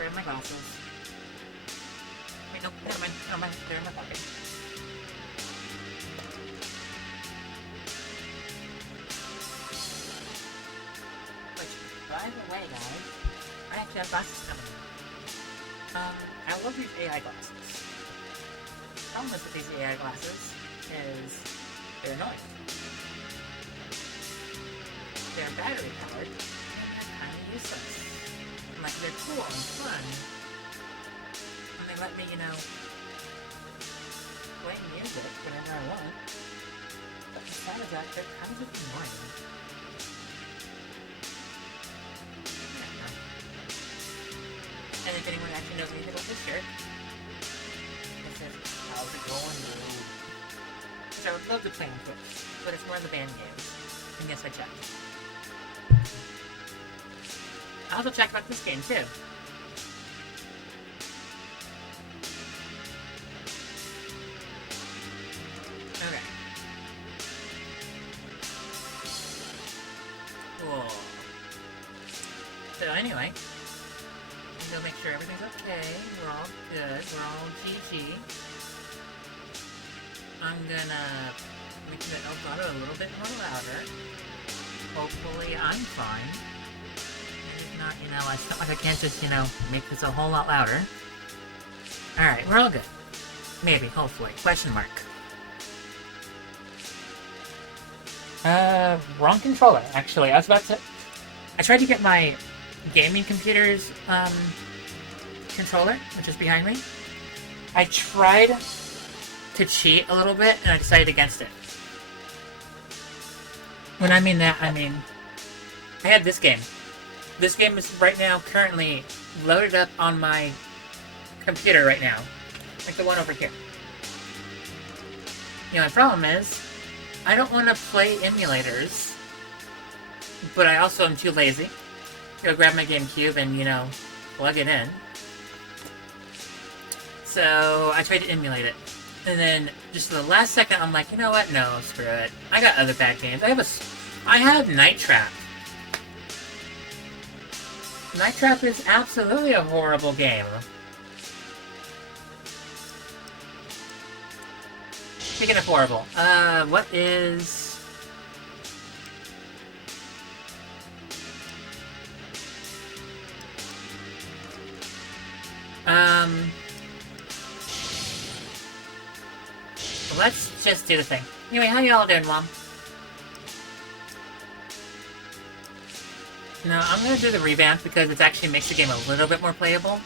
grab my glasses. Wait, no, never mind. Never mind. They're in my pocket. Which, by the way, guys, I actually have glasses coming in. I love these AI glasses. The problem with these AI glasses is they're annoying. They're battery powered and they're kind of useless. Like, they're cool and fun, and they let me, play music whenever I want. But besides that, they're kind of just annoying. And if anyone actually knows anything about this shirt, it says, "How's it going, dude?" Which I would love to play on Twitch, but it's more of the band games. And yes, I checked. I also checked about this game, too. Okay. Cool. So anyway, I'm gonna make sure everything's okay. We're all good. We're all GG. I'm gonna make the Elgato a little bit more louder. Hopefully I'm fine. And if not, it's not like I can't just, make this a whole lot louder. Alright, we're all good. Maybe, hopefully. Question mark. Wrong controller, actually. I tried to get my gaming computer's, controller, which is behind me. I tried to cheat a little bit, and I decided against it. When I mean that, I had this game. This game is right now currently loaded up on my computer right now. Like the one over here. My problem is, I don't want to play emulators, but I also am too lazy to go grab my GameCube and, plug it in. So, I tried to emulate it. And then, just the last second, I'm like, you know what? No, screw it. I got other bad games. I have Night Trap. Night Trap is absolutely a horrible game. Speaking of horrible, what is... Let's just do the thing. Anyway, how y'all doing, Mom? No, I'm gonna do the revamp because it actually makes the game a little bit more playable.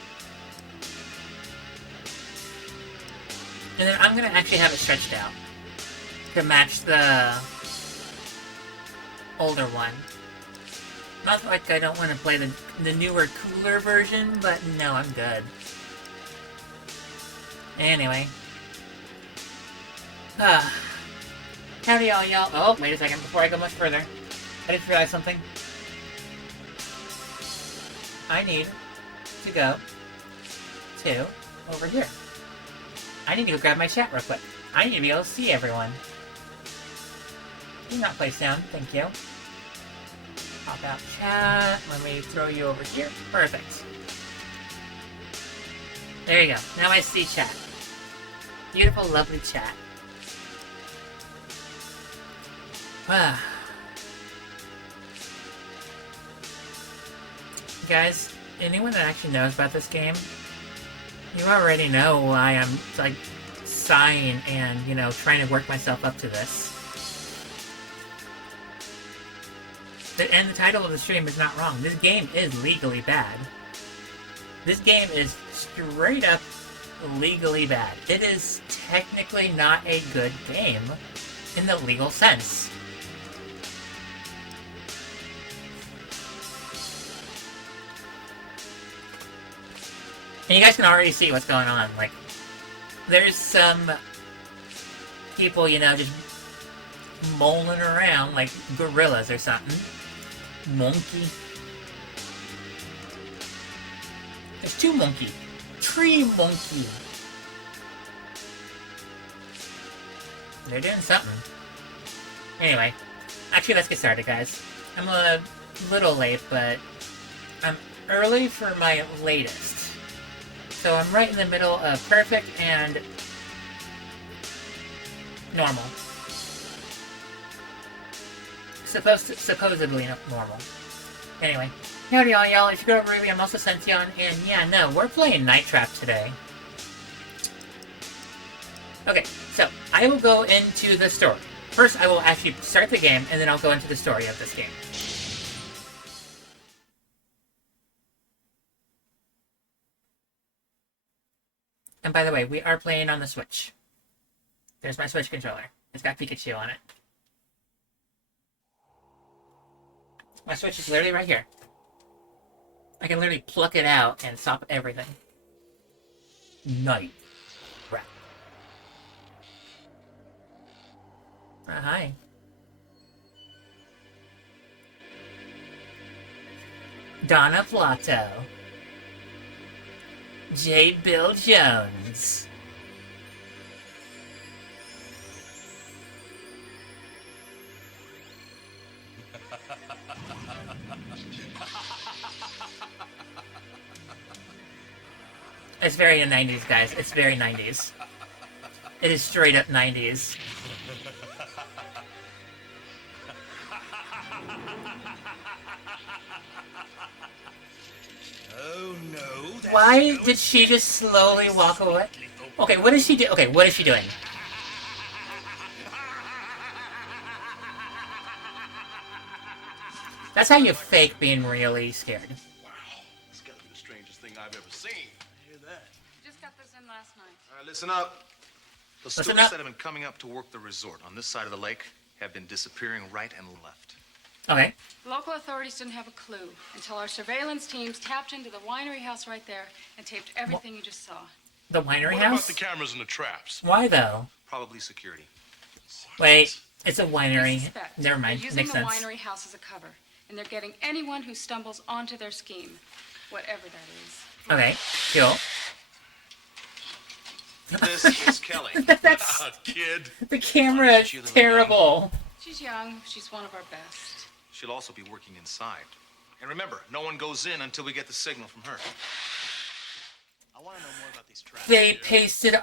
And then I'm gonna actually have it stretched out to match the older one. Not like I don't want to play the newer, cooler version, but no, I'm good. Anyway. Howdy y'all. Oh, wait a second, before I go much further. I just realized something. I need to go to over here. I need to go grab my chat real quick. I need to be able to see everyone. Do not play sound, thank you. Pop out chat. Let me throw you over here. Perfect. There you go. Now I see chat. Beautiful, lovely chat. Guys, anyone that actually knows about this game, you already know why I'm, sighing and, trying to work myself up to this. And the title of the stream is not wrong. This game is legally bad. This game is straight up legally bad. It is technically not a good game in the legal sense. And you guys can already see what's going on. There's some people, just mulling around like gorillas or something. Monkey. There's two monkey. Tree monkey. They're doing something. Anyway. Actually, let's get started, guys. I'm a little late, but I'm early for my latest. So I'm right in the middle of perfect and normal. Supposedly normal. Anyway, howdy y'all, it's your girl Ruby, I'm also Sentient, and yeah, no, we're playing Night Trap today. Okay, so I will go into the story. First, I will actually start the game, and then I'll go into the story of this game. And by the way, we are playing on the Switch. There's my Switch controller. It's got Pikachu on it. My Switch is literally right here. I can literally pluck it out and stop everything. Night Trap. Hi. Donna Plato. J. Bill Jones. It's very 90s, guys. It's very 90s. It is straight up 90s. Oh no. Why did she just slowly walk away? Okay, what is she doing? Okay, what is she doing? That's how you fake being really scared. Wow, it's gotta be the strangest thing I've ever seen. I hear that. Just got this in last night. All right, listen up. The Listen students up. that have been coming up to work the resort on this side of the lake have been disappearing right and left. Okay. Local authorities didn't have a clue until our surveillance teams tapped into the winery house right there and taped everything you just saw. The winery What house? about the cameras and the traps? Why though? Probably security. Wait, it's a We winery. suspect Never mind. they're using Makes the sense. winery house as a cover, and they're getting anyone who stumbles onto their scheme, whatever that is. Okay, cool. This is Kelly. That's Kid. the camera is terrible. She's young. She's one of our best. She'll also be working inside. And remember, no one goes in until we get the signal from her. I want to know more about these traps. They pasted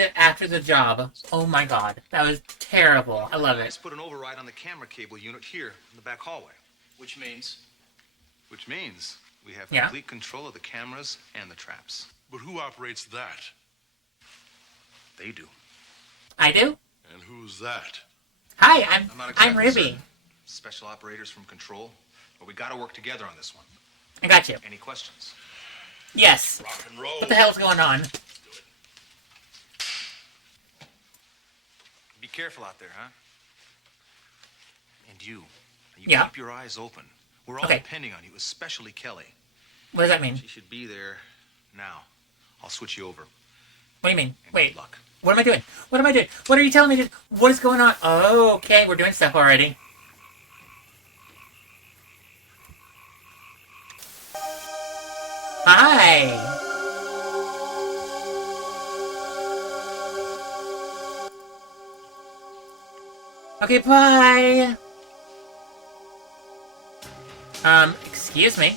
it after the job. Oh my god. That was terrible. I love Let's it. put an override on the camera cable unit here in the back hallway. Which means we have Yeah. complete control of the cameras and the traps. But who operates that? They do. I do? And who's that? Hi, I'm not I'm exactly Ruby. certain. Special operators from Control. But we gotta work together on this one. I got you. Any questions? Yes. Rock and roll. What the hell's going on? Be careful out there, huh? And you Yeah. keep your eyes open. We're all Okay. depending on you, especially Kelly. What does that mean? She should be there now. I'll switch you over. What do you mean? And Wait. good luck. What am I doing? What am I doing? What are you telling me to... What is going on? Oh, okay, we're doing stuff already. Hi! Okay, bye! Excuse me?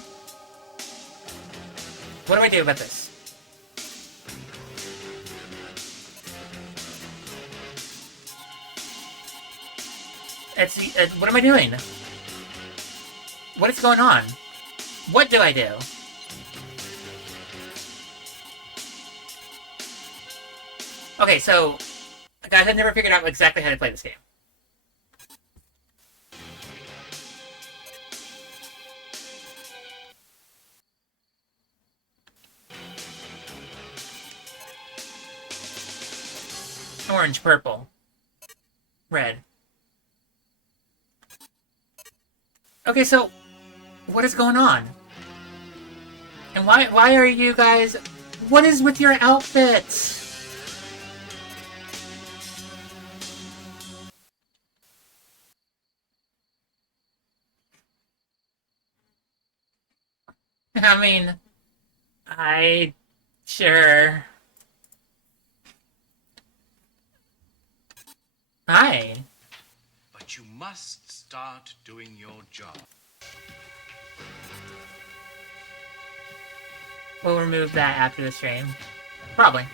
What do I do about this? What am I doing? What is going on? What do I do? Okay, so, guys, I've never figured out exactly how to play this game. Orange, purple, red. Okay, so what is going on? And why are you guys... What is with your outfits? I mean, sure. Hi. But you must start doing your job. We'll remove that after the stream. Probably.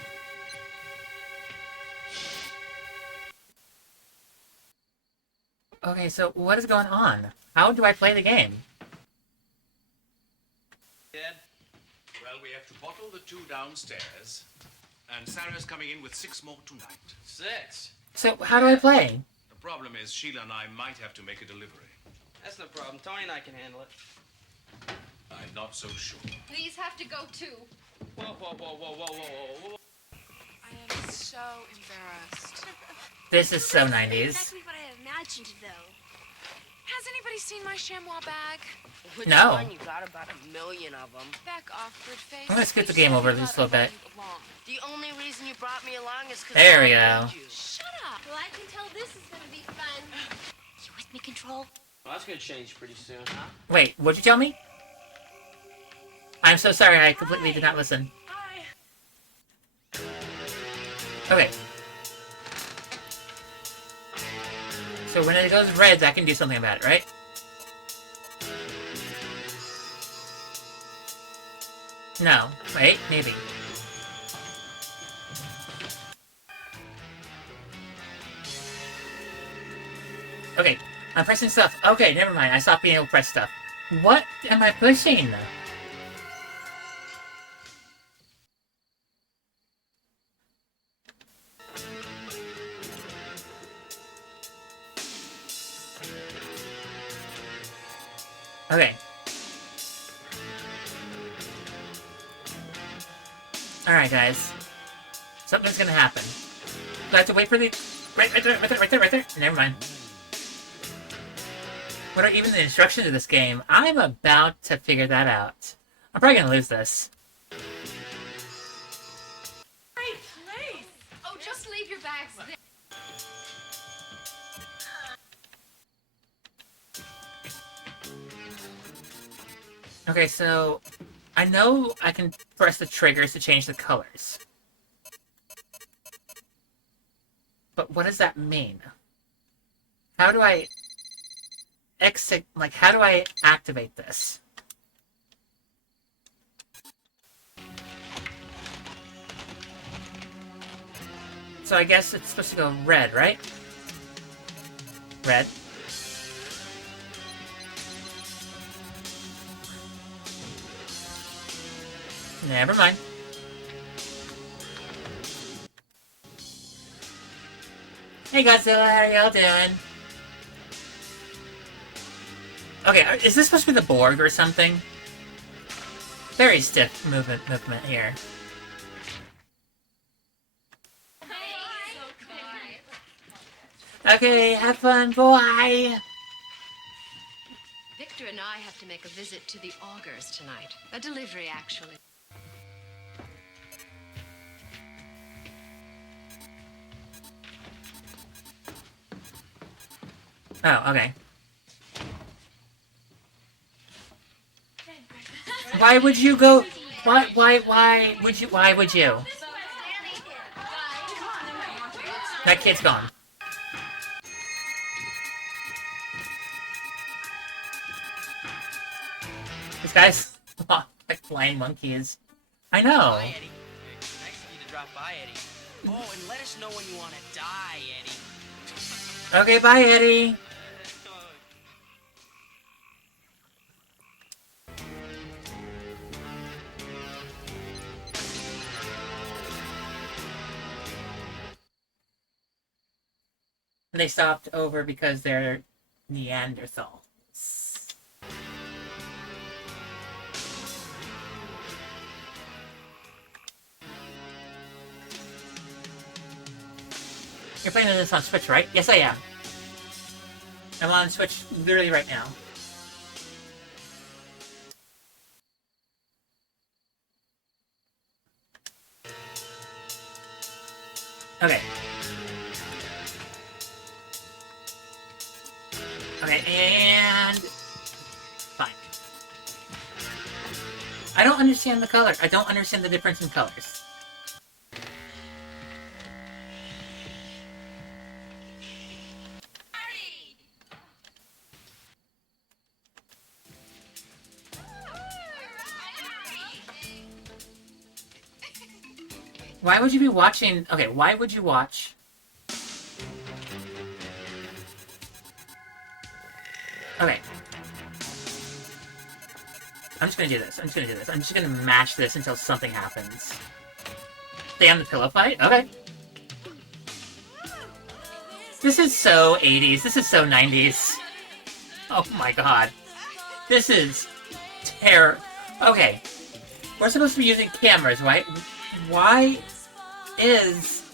Okay, so what is going on? How do I play the game? Dad? Well, we have to bottle the 2 downstairs, and Sarah's coming in with 6 more tonight. 6? So, how do I play? The problem is Sheila and I might have to make a delivery. That's no problem. Tony and I can handle it. I'm not so sure. These have to go too. Whoa, whoa, whoa, whoa, whoa, whoa, whoa. I am so embarrassed. This is so That's 90s. exactly what I imagined, though. Has anybody seen my chamois bag? Which No. one? You got about 1,000,000 of them. Back off, Gridface. I'm gonna skip the game over just a little bit. The only reason you brought me along is because There I we go. wanted you. Shut up. Well, I can tell this is gonna be fun. You with me, Control? Well, that's gonna change pretty soon, huh? Wait, what'd you tell me? I'm so sorry, I completely did not listen. Hi. Okay. So when it goes red, I can do something about it, right? No. Wait, maybe. Okay, I'm pressing stuff. Okay, never mind. I stopped being able to press stuff. What am I pushing? Okay. Alright, guys. Something's gonna happen. Do I have to wait for the... Right there, right there, right there, right there. Never mind. What are even the instructions of this game? I'm about to figure that out. I'm probably gonna lose this. Great place. Oh, just leave your bags there. Okay, so... I know I can press the triggers to change the colors. But what does that mean? How do I... how do I activate this? So I guess it's supposed to go red, right? Red. Never mind. Hey Godzilla, how y'all doing? Okay, is this supposed to be the Borg or something? Very stiff movement here. Okay, have fun, boy! Victor and I have to make a visit to the Augers tonight. A delivery, actually. Oh, okay. Why would you go? Why would you? Why would you? That kid's gone. This guy's like flying monkeys. I know. Bye, Eddie. Nice of you to drop by, Eddie. Oh, and let us know when you want to die, Eddie. Okay, bye, Eddie. They stopped over because they're Neanderthals. You're playing this on Switch, right? Yes, I am. I'm on Switch literally right now. Okay. Okay, and... Fine. I don't understand the color. I don't understand the difference in colors. Why would you be watching... Okay, why would you watch... Okay. I'm just gonna do this. I'm just gonna mash this until something happens. Stay on the pillow fight? Okay. This is so 80s. This is so 90s. Oh my god. This is... Okay. We're supposed to be using cameras, right? Why is...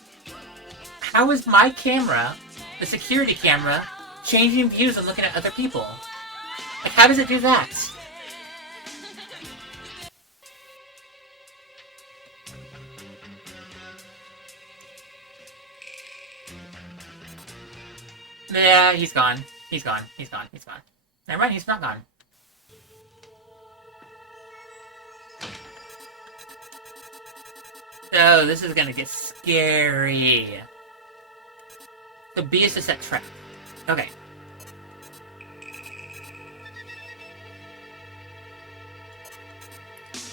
How is my camera, the security camera, changing views and looking at other people? Like, how does it do that? Yeah, he's gone. He's gone. Never mind, he's not gone. Oh, this is gonna get scary. So B is to set trap. Okay.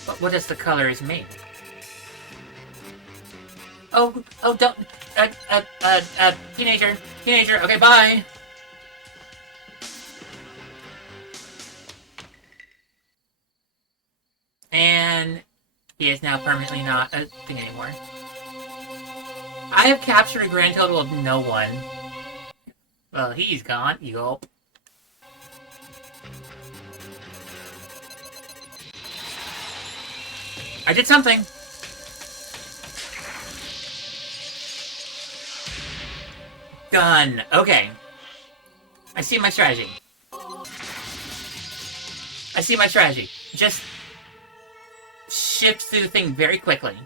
But what does the colors mean? Oh, don't... teenager. Okay, bye! And... he is now permanently not a thing anymore. I have captured a grand total of no one. Well, he's gone. Yup. I did something! Done. Okay. I see my strategy. Just shift through the thing very quickly.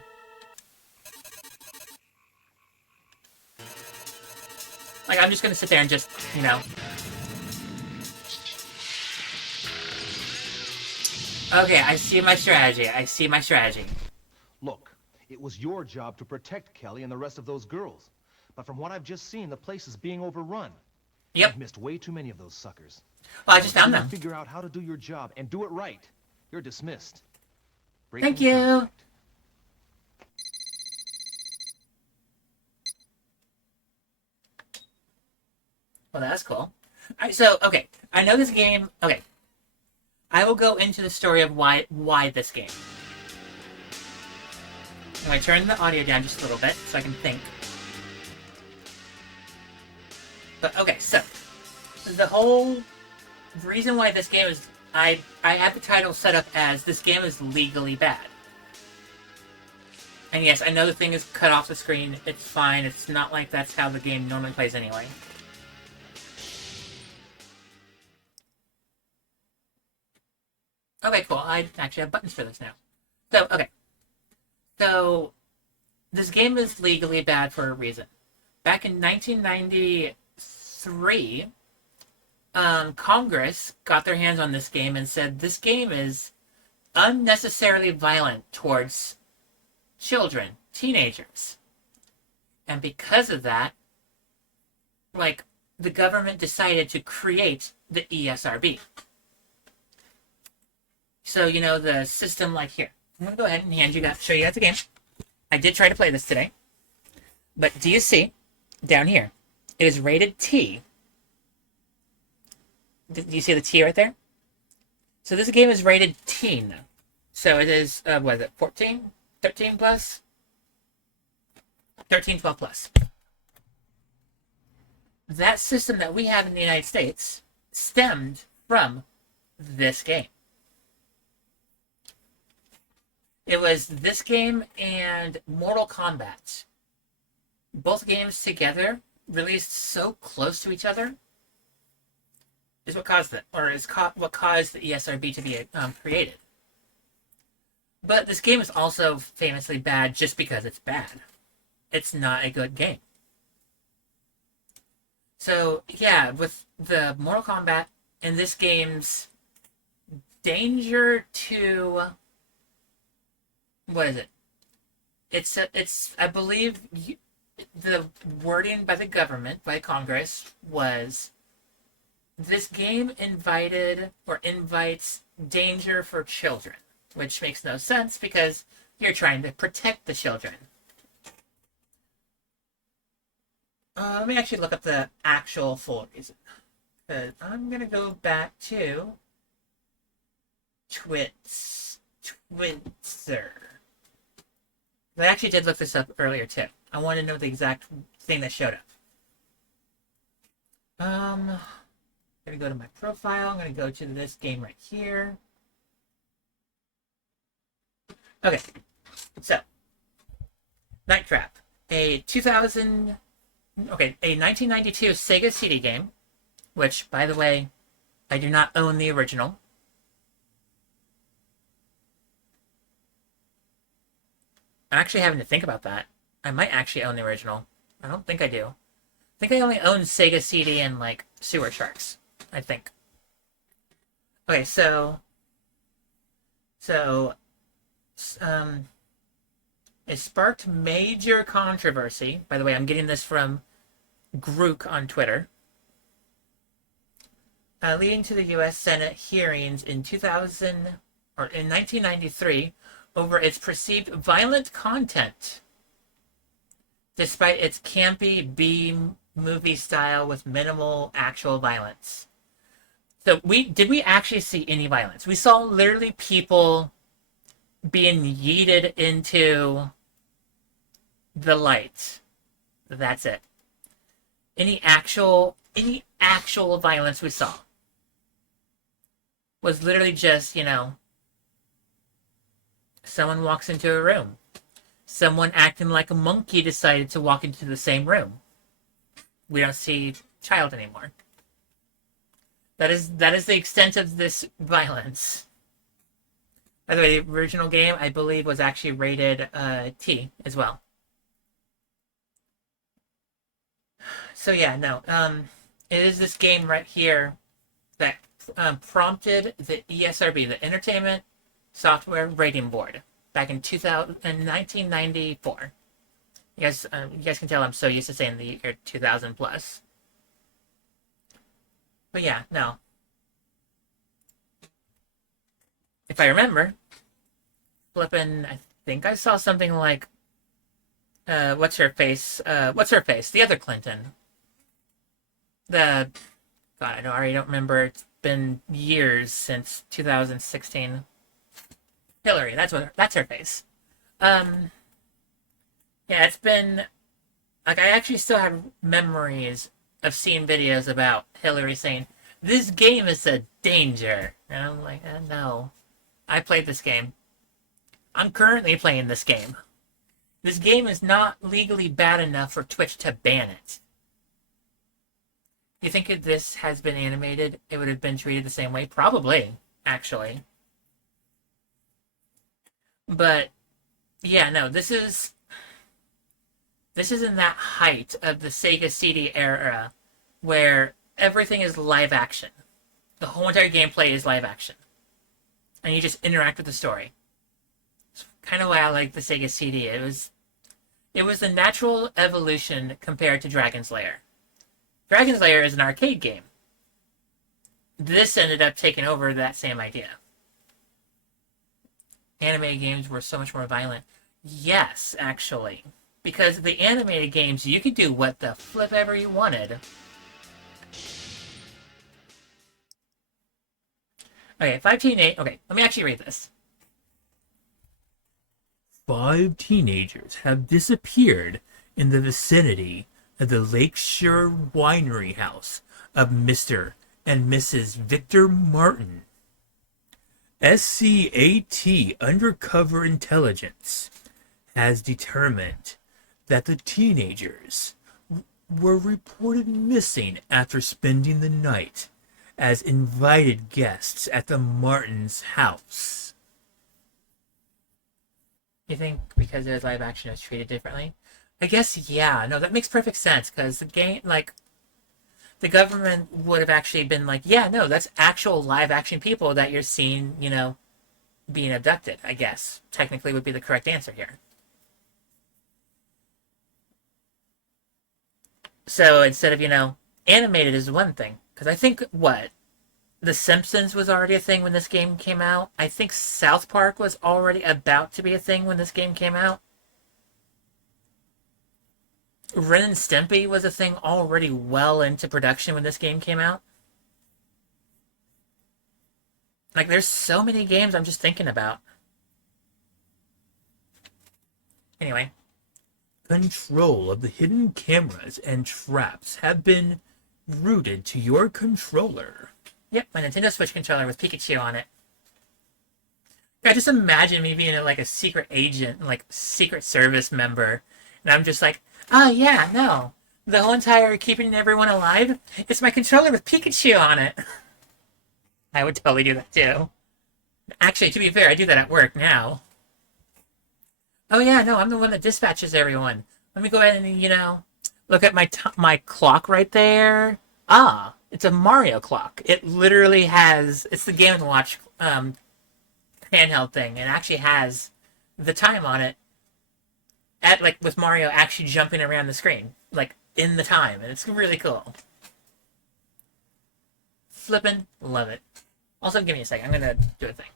Like, I'm just gonna sit there and just, you know... Okay, I see my strategy. Look, it was your job to protect Kelly and the rest of those girls. But from what I've just seen, the place is being overrun. Yep. You've missed way too many of those suckers. Well, I just found them. Figure out how to do your job and do it right. You're dismissed. Thank you. Well, that's cool. Alright, so, okay. I know this game... Okay. I will go into the story of why this game. I'm going to turn the audio down just a little bit so I can think. But, okay, so... The whole reason why this game is... I have the title set up as this game is legally bad. And yes, I know the thing is cut off the screen. It's fine. It's not like that's how the game normally plays anyway. Okay, cool. I actually have buttons for this now. So, okay. So, this game is legally bad for a reason. Back in 1993... Congress got their hands on this game and said this game is unnecessarily violent towards children, teenagers. And because of that, like, the government decided to create the ESRB. So, you know, the system like here. I'm going to go ahead and show you guys the game. I did try to play this today. But do you see, down here, it is rated T. Do you see the T right there? So this game is rated teen. So it is, what is it, 14? 13 plus? 13, 12 plus. That system that we have in the United States stemmed from this game. It was this game and Mortal Kombat. Both games together, released so close to each other, is what caused it, or is what caused the ESRB to be created. But this game is also famously bad just because it's bad. It's not a good game. So, yeah, with the Mortal Kombat and this game's danger to... What is it? It's I believe, the wording by the government, by Congress, was... This game invites danger for children, which makes no sense because you're trying to protect the children. Let me actually look up the actual full reason. Because I'm going to go back to Twitzer. I actually did look this up earlier, too. I want to know the exact thing that showed up. I'm going to go to my profile. I'm going to go to this game right here. Okay. So, Night Trap. A 1992 Sega CD game, which, by the way, I do not own the original. I'm actually having to think about that. I might actually own the original. I don't think I do. I think I only own Sega CD and, like, Sewer Sharks. I think. Okay, it sparked major controversy. By the way, I'm getting this from Grook on Twitter. Leading to the U.S. Senate hearings in 1993 over its perceived violent content, despite its campy B-movie style with minimal actual violence. So did we actually see any violence? We saw literally people being yeeted into the light. That's it. Any actual violence we saw was literally just, someone walks into a room. Someone acting like a monkey decided to walk into the same room. We don't see child anymore. That is the extent of this violence. By the way, the original game, I believe, was actually rated T as well. So yeah, no. It is this game right here that prompted the ESRB, the Entertainment Software Rating Board, back in 1994. You guys can tell I'm so used to saying the year 2000 plus. But yeah, no. If I remember, I think I saw something like, what's her face? The other Clinton. God, I already don't remember. It's been years since 2016. Hillary, that's her face. Yeah, it's been, like, I actually still have memories of seeing videos about Hillary saying, "This game is a danger." And I'm like, no. I played this game. I'm currently playing this game. This game is not legally bad enough for Twitch to ban it. You think if this has been animated, it would have been treated the same way? Probably, actually. But, yeah, no, this is in that height of the Sega CD era where everything is live action. The whole entire gameplay is live action. And you just interact with the story. It's kind of why I like the Sega CD. It was the natural evolution compared to Dragon's Lair. Dragon's Lair is an arcade game. This ended up taking over that same idea. Animated games were so much more violent. Yes, actually. Because the animated games, you could do what the flip ever you wanted. Okay, okay, let me actually read this. 5 teenagers have disappeared in the vicinity of the Lakeshore Winery house of Mr. and Mrs. Victor Martin. SCAT Undercover Intelligence has determined that the teenagers were reported missing after spending the night as invited guests at the Martins' house. You think because it was live action, it was treated differently? I guess, yeah. No, that makes perfect sense, because the game, like, the government would have actually been like, yeah, no, that's actual live action people that you're seeing, being abducted, I guess. Technically would be the correct answer here. So instead of, animated is one thing. Because I think, The Simpsons was already a thing when this game came out. I think South Park was already about to be a thing when this game came out. Ren and Stimpy was a thing already well into production when this game came out. Like, there's so many games I'm just thinking about. Anyway. Control of the hidden cameras and traps have been routed to your controller. Yep, my Nintendo Switch controller with Pikachu on it. I just imagine me being like a secret agent, like Secret Service member, and I'm just like, oh yeah, no. The whole entire keeping everyone alive, it's my controller with Pikachu on it. I would totally do that too. Actually, to be fair, I do that at work now. Oh yeah, no, I'm the one that dispatches everyone. Let me go ahead and, you know, look at my clock right there. Ah, it's a Mario clock. It literally has, it's the Game & Watch handheld thing. It actually has the time on it at, like, with Mario actually jumping around the screen, like, in the time, and it's really cool. Flippin' love it. Also, give me a second. I'm gonna do a thing.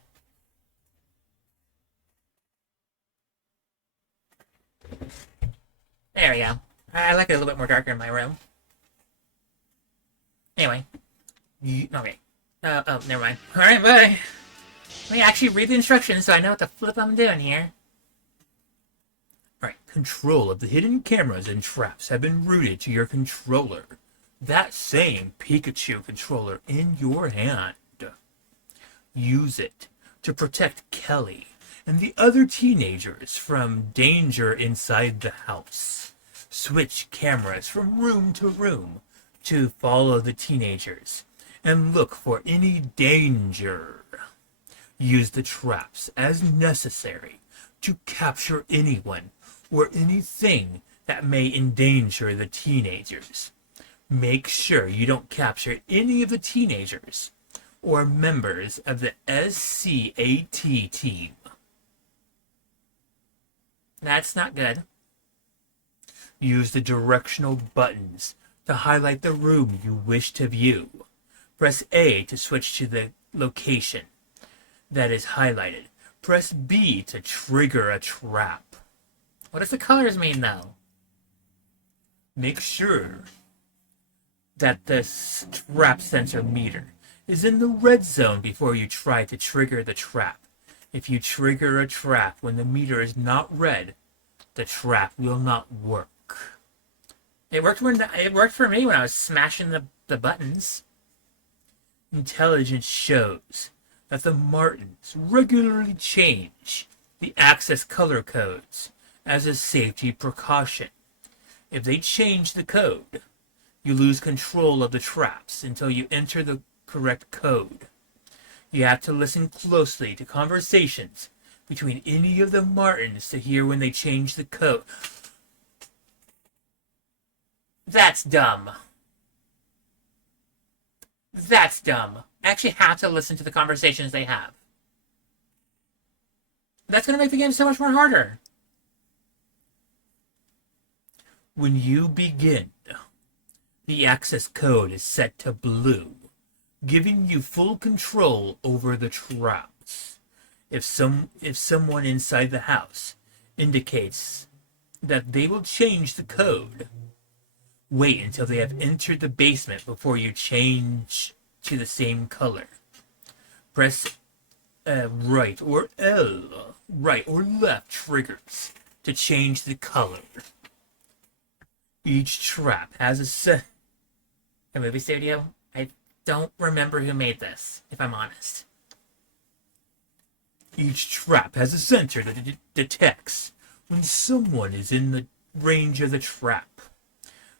There we go. I like it a little bit more darker in my room. Anyway. Okay. Oh, never mind. Alright, bye. Let me actually read the instructions so I know what the flip I'm doing here. Alright. Control of the hidden cameras and traps have been routed to your controller. That same Pikachu controller in your hand. Use it to protect Kelly and the other teenagers from danger inside the house. Switch cameras from room to room to follow the teenagers and look for any danger. Use the traps as necessary to capture anyone or anything that may endanger the teenagers. Make sure you don't capture any of the teenagers or members of the SCAT team. That's not good. Use the directional buttons to highlight the room you wish to view. Press A to switch to the location that is highlighted. Press B to trigger a trap. What does the colors mean, though? Make sure that the trap sensor meter is in the red zone before you try to trigger the trap. If you trigger a trap when the meter is not red, the trap will not work. It worked for me when I was smashing the buttons. Intelligence shows that the Martins regularly change the access color codes as a safety precaution. If they change the code, you lose control of the traps until you enter the correct code. You have to listen closely to conversations between any of the Martins to hear when they change the code. That's dumb. That's dumb. I actually have to listen to the conversations they have. That's going to make the game so much more harder. When you begin, the access code is set to blue, giving you full control over the traps. If someone inside the house indicates that they will change the code, wait until they have entered the basement before you change to the same color. Press right or L, right or left triggers to change the color. Each trap has a set. A movie studio? I don't remember who made this, if I'm honest. Each trap has a sensor that detects when someone is in the range of the trap.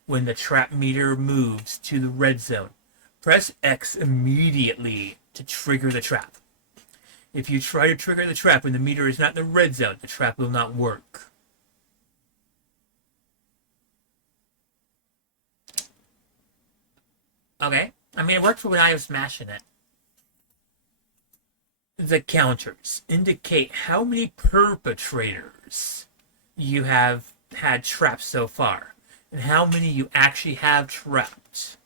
When the trap meter moves to the red zone, press X immediately to trigger the trap. If you try to trigger the trap when the meter is not in the red zone, the trap will not work. Okay. I mean, it worked for when I was smashing it. The counters indicate how many perpetrators you have had trapped so far, and how many you actually have trapped.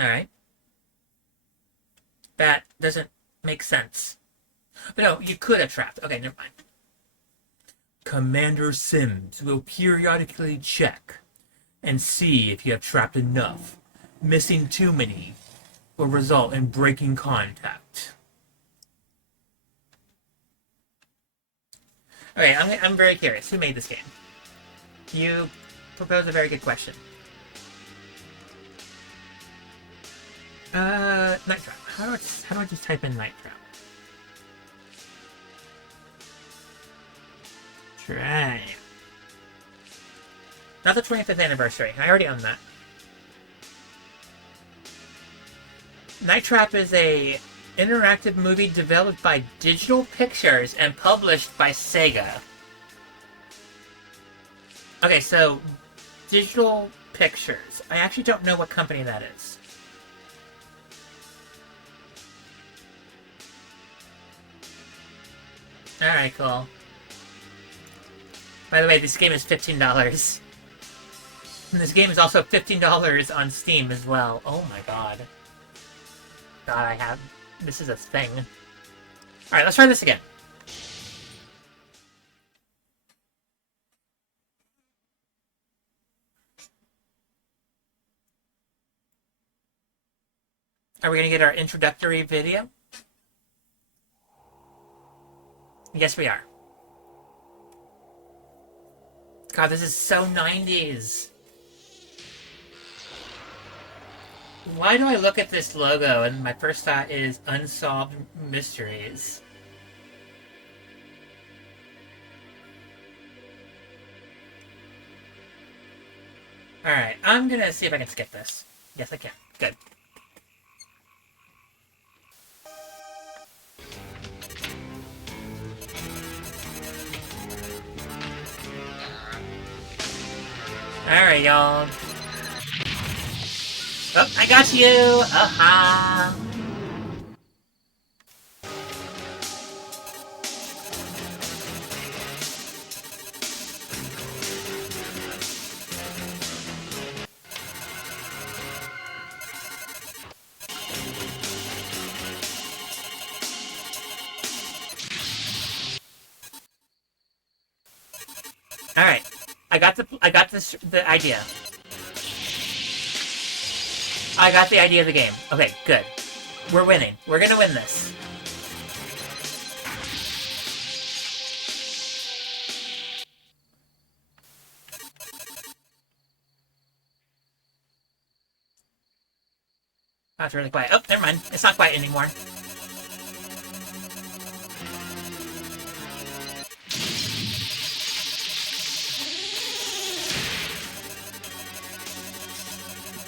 Alright. That doesn't make sense. But no, you could have trapped. Okay, never mind. Commander Sims will periodically check and see if you have trapped enough. Missing too many will result in breaking contact. Okay, I'm very curious. Who made this game? You proposed a very good question. Night Trap. How do I just type in Night Trap? Try. Not the 25th anniversary. I already own that. Night Trap is a interactive movie developed by Digital Pictures and published by Sega. Okay, so Digital Pictures. I actually don't know what company that is. Alright, cool. By the way, this game is $15. And this game is also $15 on Steam as well. Oh my god. God, this is a thing. Alright, let's try this again. Are we gonna get our introductory video? Yes, we are. God, this is so 90s. Why do I look at this logo and my first thought is Unsolved Mysteries? Alright, I'm gonna see if I can skip this. Yes, I can. Good. Alright, y'all. Oh, I got you! Aha! Alright. I got the idea. I got the idea of the game. Okay, good. We're winning. We're gonna win this. Oh, it's really quiet. Oh, never mind. It's not quiet anymore.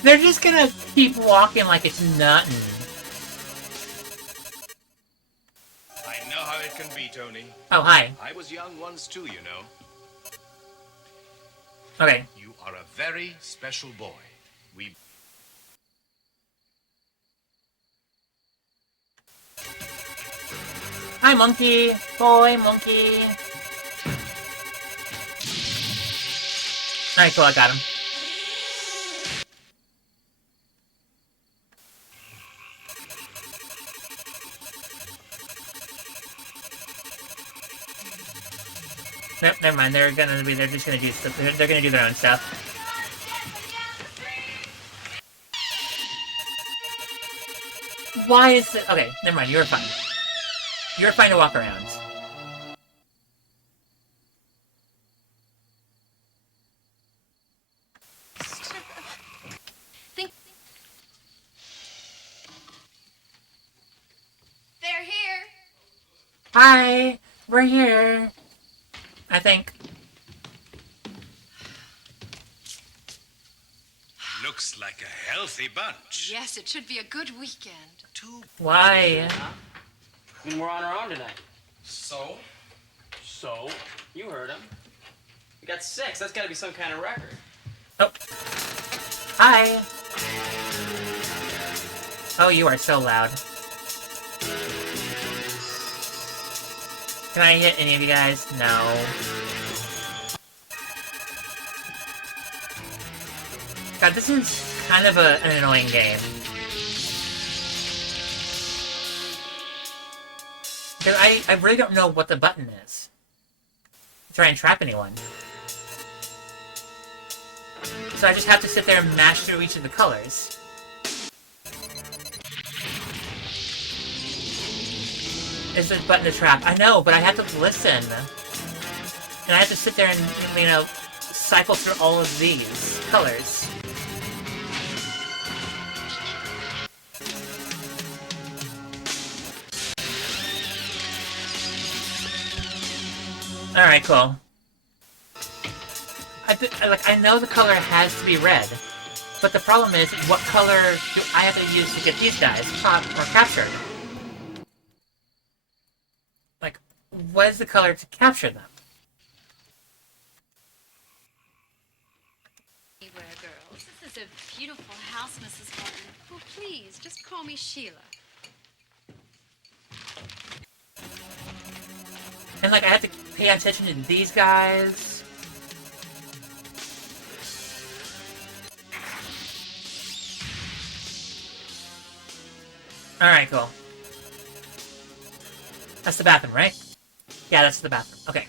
They're just gonna keep walking like it's nothing. I know how it can be, Tony. Oh, hi. I was young once too, you know. Okay. You are a very special boy. We... Hi, monkey. Boy, monkey. Alright, cool, I got him. Nope, never mind. They're just gonna do stuff. They're gonna do their own stuff. Why is it? Okay, never mind. You're fine. You're fine to walk around. They're here. Hi, we're here. I think. Looks like a healthy bunch. Yes, it should be a good weekend. Why? I mean, we're on our own tonight. So? So? You heard him. We got 6. That's gotta be some kind of record. Oh. Hi. Oh, you are so loud. Can I hit any of you guys? No. God, this is kind of an annoying game. Because I really don't know what the button is. try and trap anyone. So I just have to sit there and mash through each of the colors. Is this button to trap? I know, but I have to listen. And I have to sit there and, you know, cycle through all of these colors. Alright, cool. I know the color has to be red, but the problem is, what color do I have to use to get these guys caught or captured? Like, what is the color to capture them? Beware, girls. This is a beautiful house, Mrs. Horton. Oh, please, just call me Sheila. And, like, I have to pay attention to these guys. Alright, cool. That's the bathroom, right? Yeah, that's the bathroom. Okay.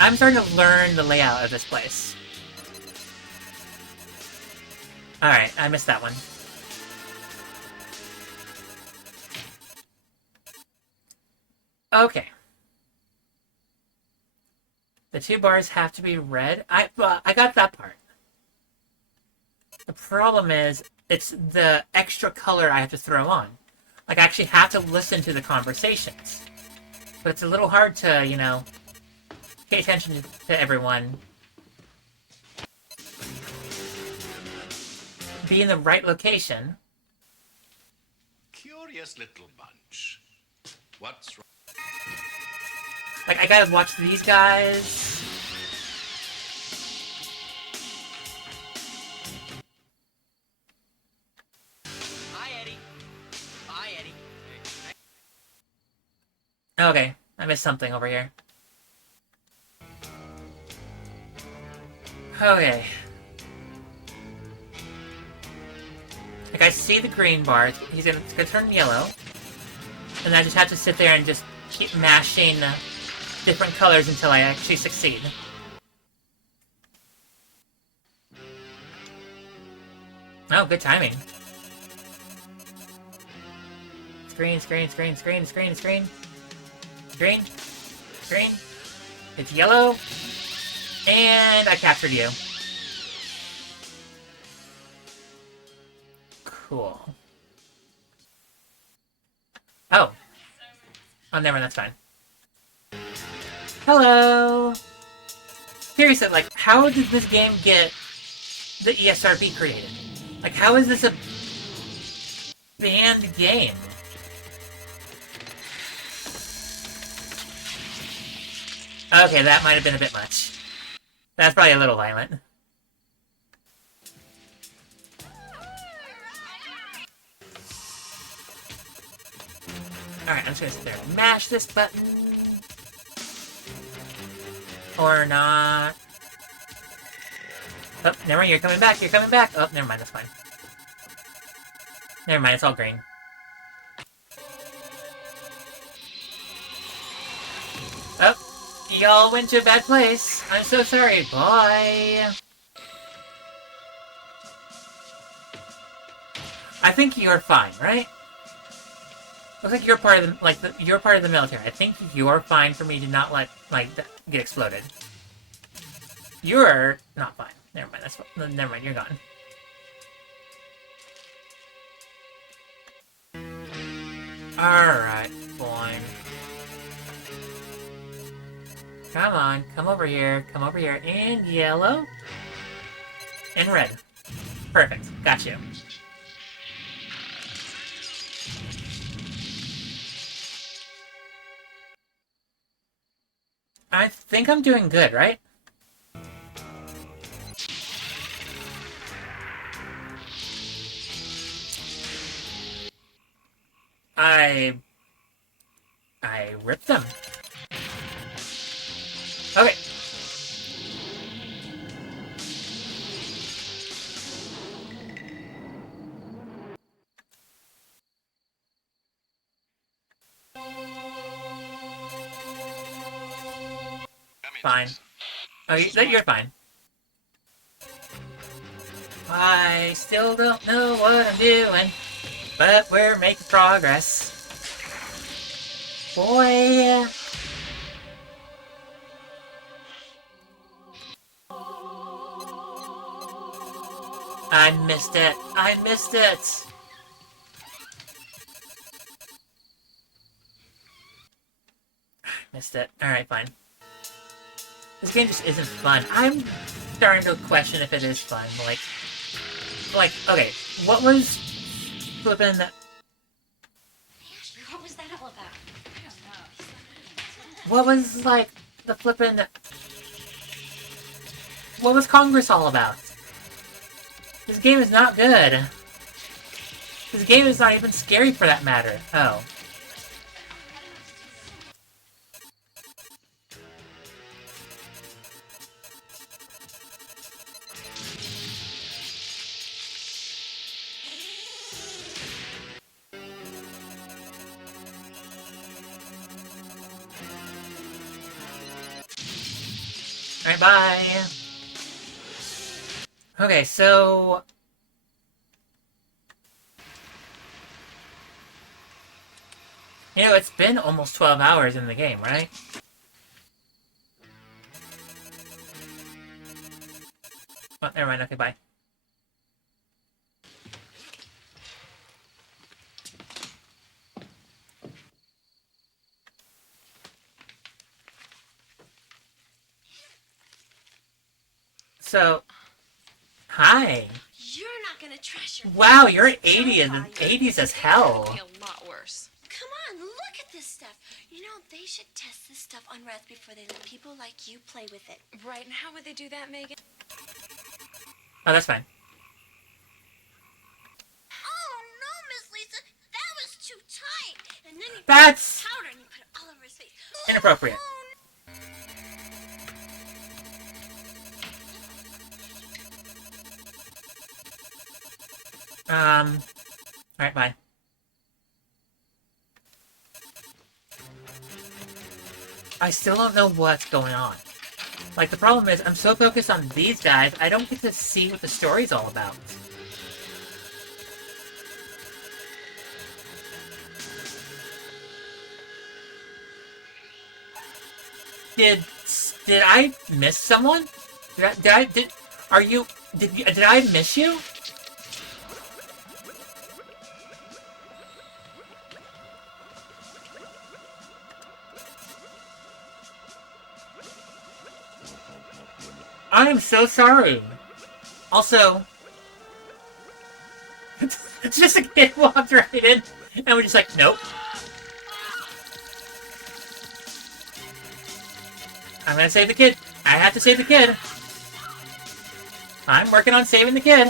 I'm starting to learn the layout of this place. Alright, I missed that one. Okay. The two bars have to be red. Well, I got that part. The problem is, it's the extra color I have to throw on. Like, I actually have to listen to the conversations. But it's a little hard to, you know, pay attention to everyone. Be in the right location. Curious little bunch. What's wrong? Like, I gotta watch these guys. Hi, Eddie. Bye, Eddie. Okay, I missed something over here. Okay. Like, I see the green bar. It's gonna turn yellow. And I just have to sit there and just keep mashing different colors until I actually succeed. Oh, good timing. Screen, screen, screen, screen, screen, screen. Screen. Screen. It's yellow. And I captured you. Cool. Oh. Oh, never mind, that's fine. Hello! Seriously, like, how did this game get the ESRB created? Like, how is this a banned game? Okay, that might have been a bit much. That's probably a little violent. Alright, I'm just gonna sit there and mash this button. Or not. Oh, never mind, you're coming back, you're coming back! Oh, never mind, that's fine. Never mind, it's all green. Oh, y'all went to a bad place. I'm so sorry, bye! I think you're fine, right? Looks like you're part of the, like, you're part of the military. I think you're fine for me to not let, like, get exploded. You're not fine. Never mind, that's fine. Never mind, you're gone. Alright, fine. Come on, come over here, come over here. And yellow. And red. Perfect, got you. I think I'm doing good, right? I ripped them. Okay. fine. Oh, you're fine. I still don't know what I'm doing, but we're making progress. Boy. I missed it. I missed it. Missed it. Alright, fine. This game just isn't fun. I'm starting to question if it is fun. Like, okay, what was flipping... Ashley, what was that all about? I don't know. What was, like, the flipping... What was Congress all about? This game is not good. This game is not even scary for that matter. Oh. Alright, bye! Okay, so... You know, it's been almost 12 hours in the game, right? Oh, never mind, okay, bye. So, hi. You're not gonna trash your... Wow, you're 80s as hell. It'll be a lot worse. Come on, look at this stuff. You know, they should test this stuff on rats before they let people like you play with it. Right, and how would they do that, Megan? Oh, that's fine. Oh, no, Miss Lisa. That was too tight. And then you That's put powder and you put it all over his face. inappropriate. Alright, bye. I still don't know what's going on. Like, the problem is, I'm so focused on these guys, I don't get to see what the story's all about. Did I miss someone? Did I miss you? I am so sorry. Also, it's just a kid walked right in, and we're just like, nope. I'm gonna save the kid. I have to save the kid. I'm working on saving the kid.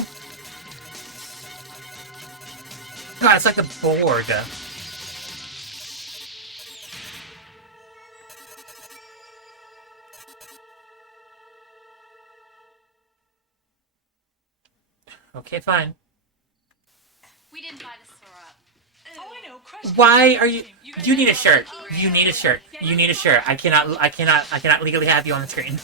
God, it's like a board. Okay, fine. We didn't buy the store up. Oh, I know. Crush. Why are you... You need a shirt. You need a shirt. You need a shirt. I cannot legally have you on the screen.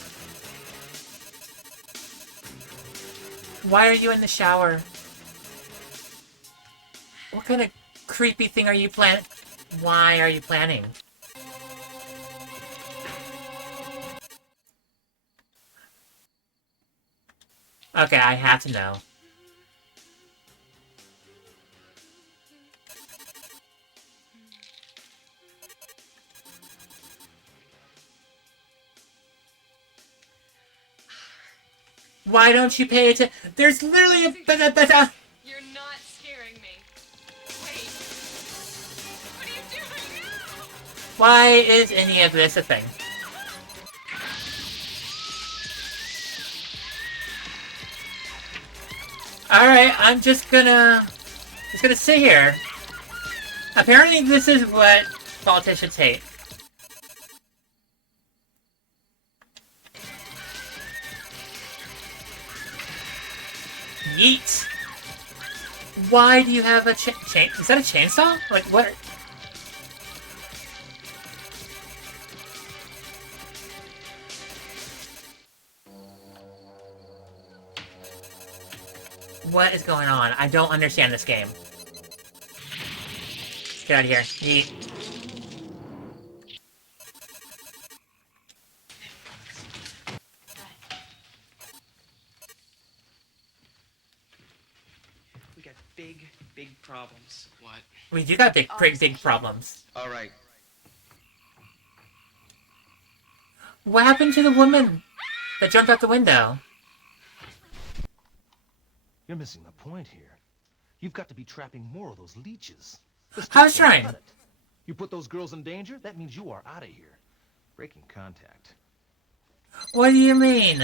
Why are you in the shower? What kind of creepy thing are you planning? Why are you planning? Okay, I have to know. Why don't you pay attention? There's literally a... You're not scaring me. Wait. What are you doing now? Why is any of this a thing? Alright, I'm just gonna sit here. Apparently this is what politicians hate. Yeet! Why do you have a chain? Is that a chainsaw? Like, what? What is going on? I don't understand this game. Let's get out of here. Yeet. We got big problems. What? We do got big problems. All right. What happened to the woman that jumped out the window? You're missing the point here. You've got to be trapping more of those leeches. I was trying. You put those girls in danger, that means you are out of here. Breaking contact. What do you mean?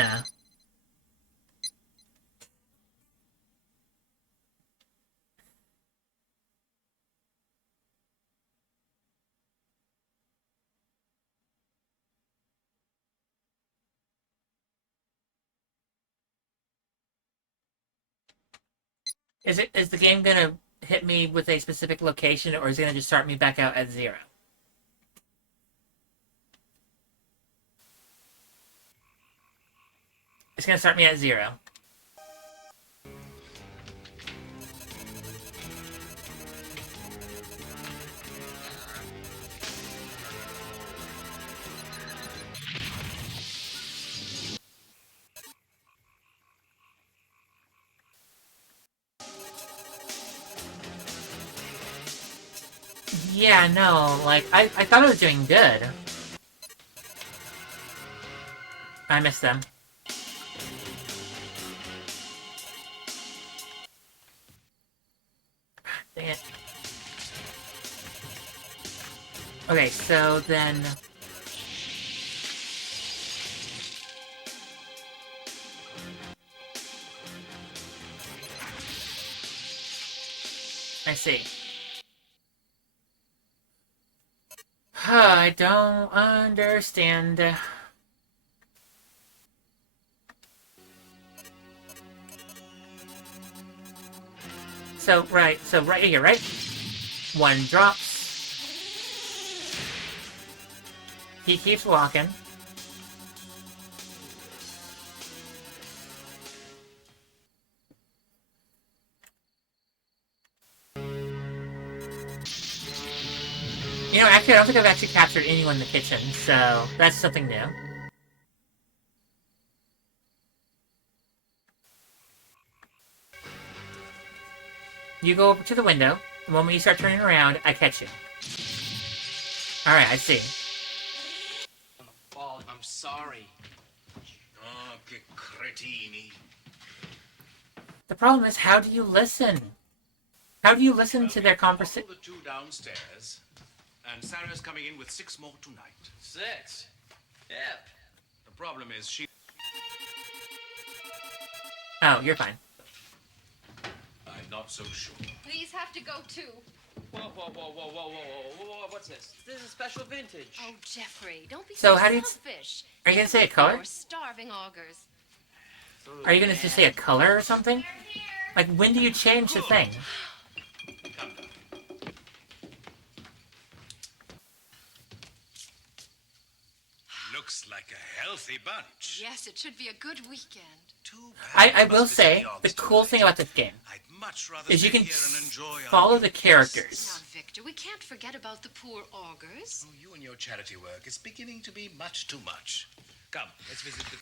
Is the game gonna hit me with a specific location, or is it gonna just start me back out at 0? It's gonna start me at 0. Yeah, no, like, I thought I was doing good. I missed them. Dang it. Okay, so then... I see. I don't understand. So right here, right? One drops. He keeps walking. You know, actually, I don't think I've actually captured anyone in the kitchen, so that's something new. You go over to the window. The moment you start turning around, I catch you. Alright, I see. I'm sorry. Oh, che cretini. The problem is, how do you listen? How do you listen to their conversation? The two downstairs, and Sarah's coming in with 6 more tonight. 6? Yep. The problem is she... Oh, you're fine. I'm not so sure. These have to go too. Whoa, what's this? This is special vintage. Oh, Jeffrey, don't be So so how do you... selfish. Are you gonna say a color? You're starving augers. Are you gonna just say a color or something? Like, when do you change the thing? Looks like a healthy bunch. Yes, it should be a good weekend. I will say, the cool thing about this game is you can follow the characters. Now, Victor, we can't forget about the poor augurs. Oh, you and your charity work is beginning to be much too much. Come, let's visit the...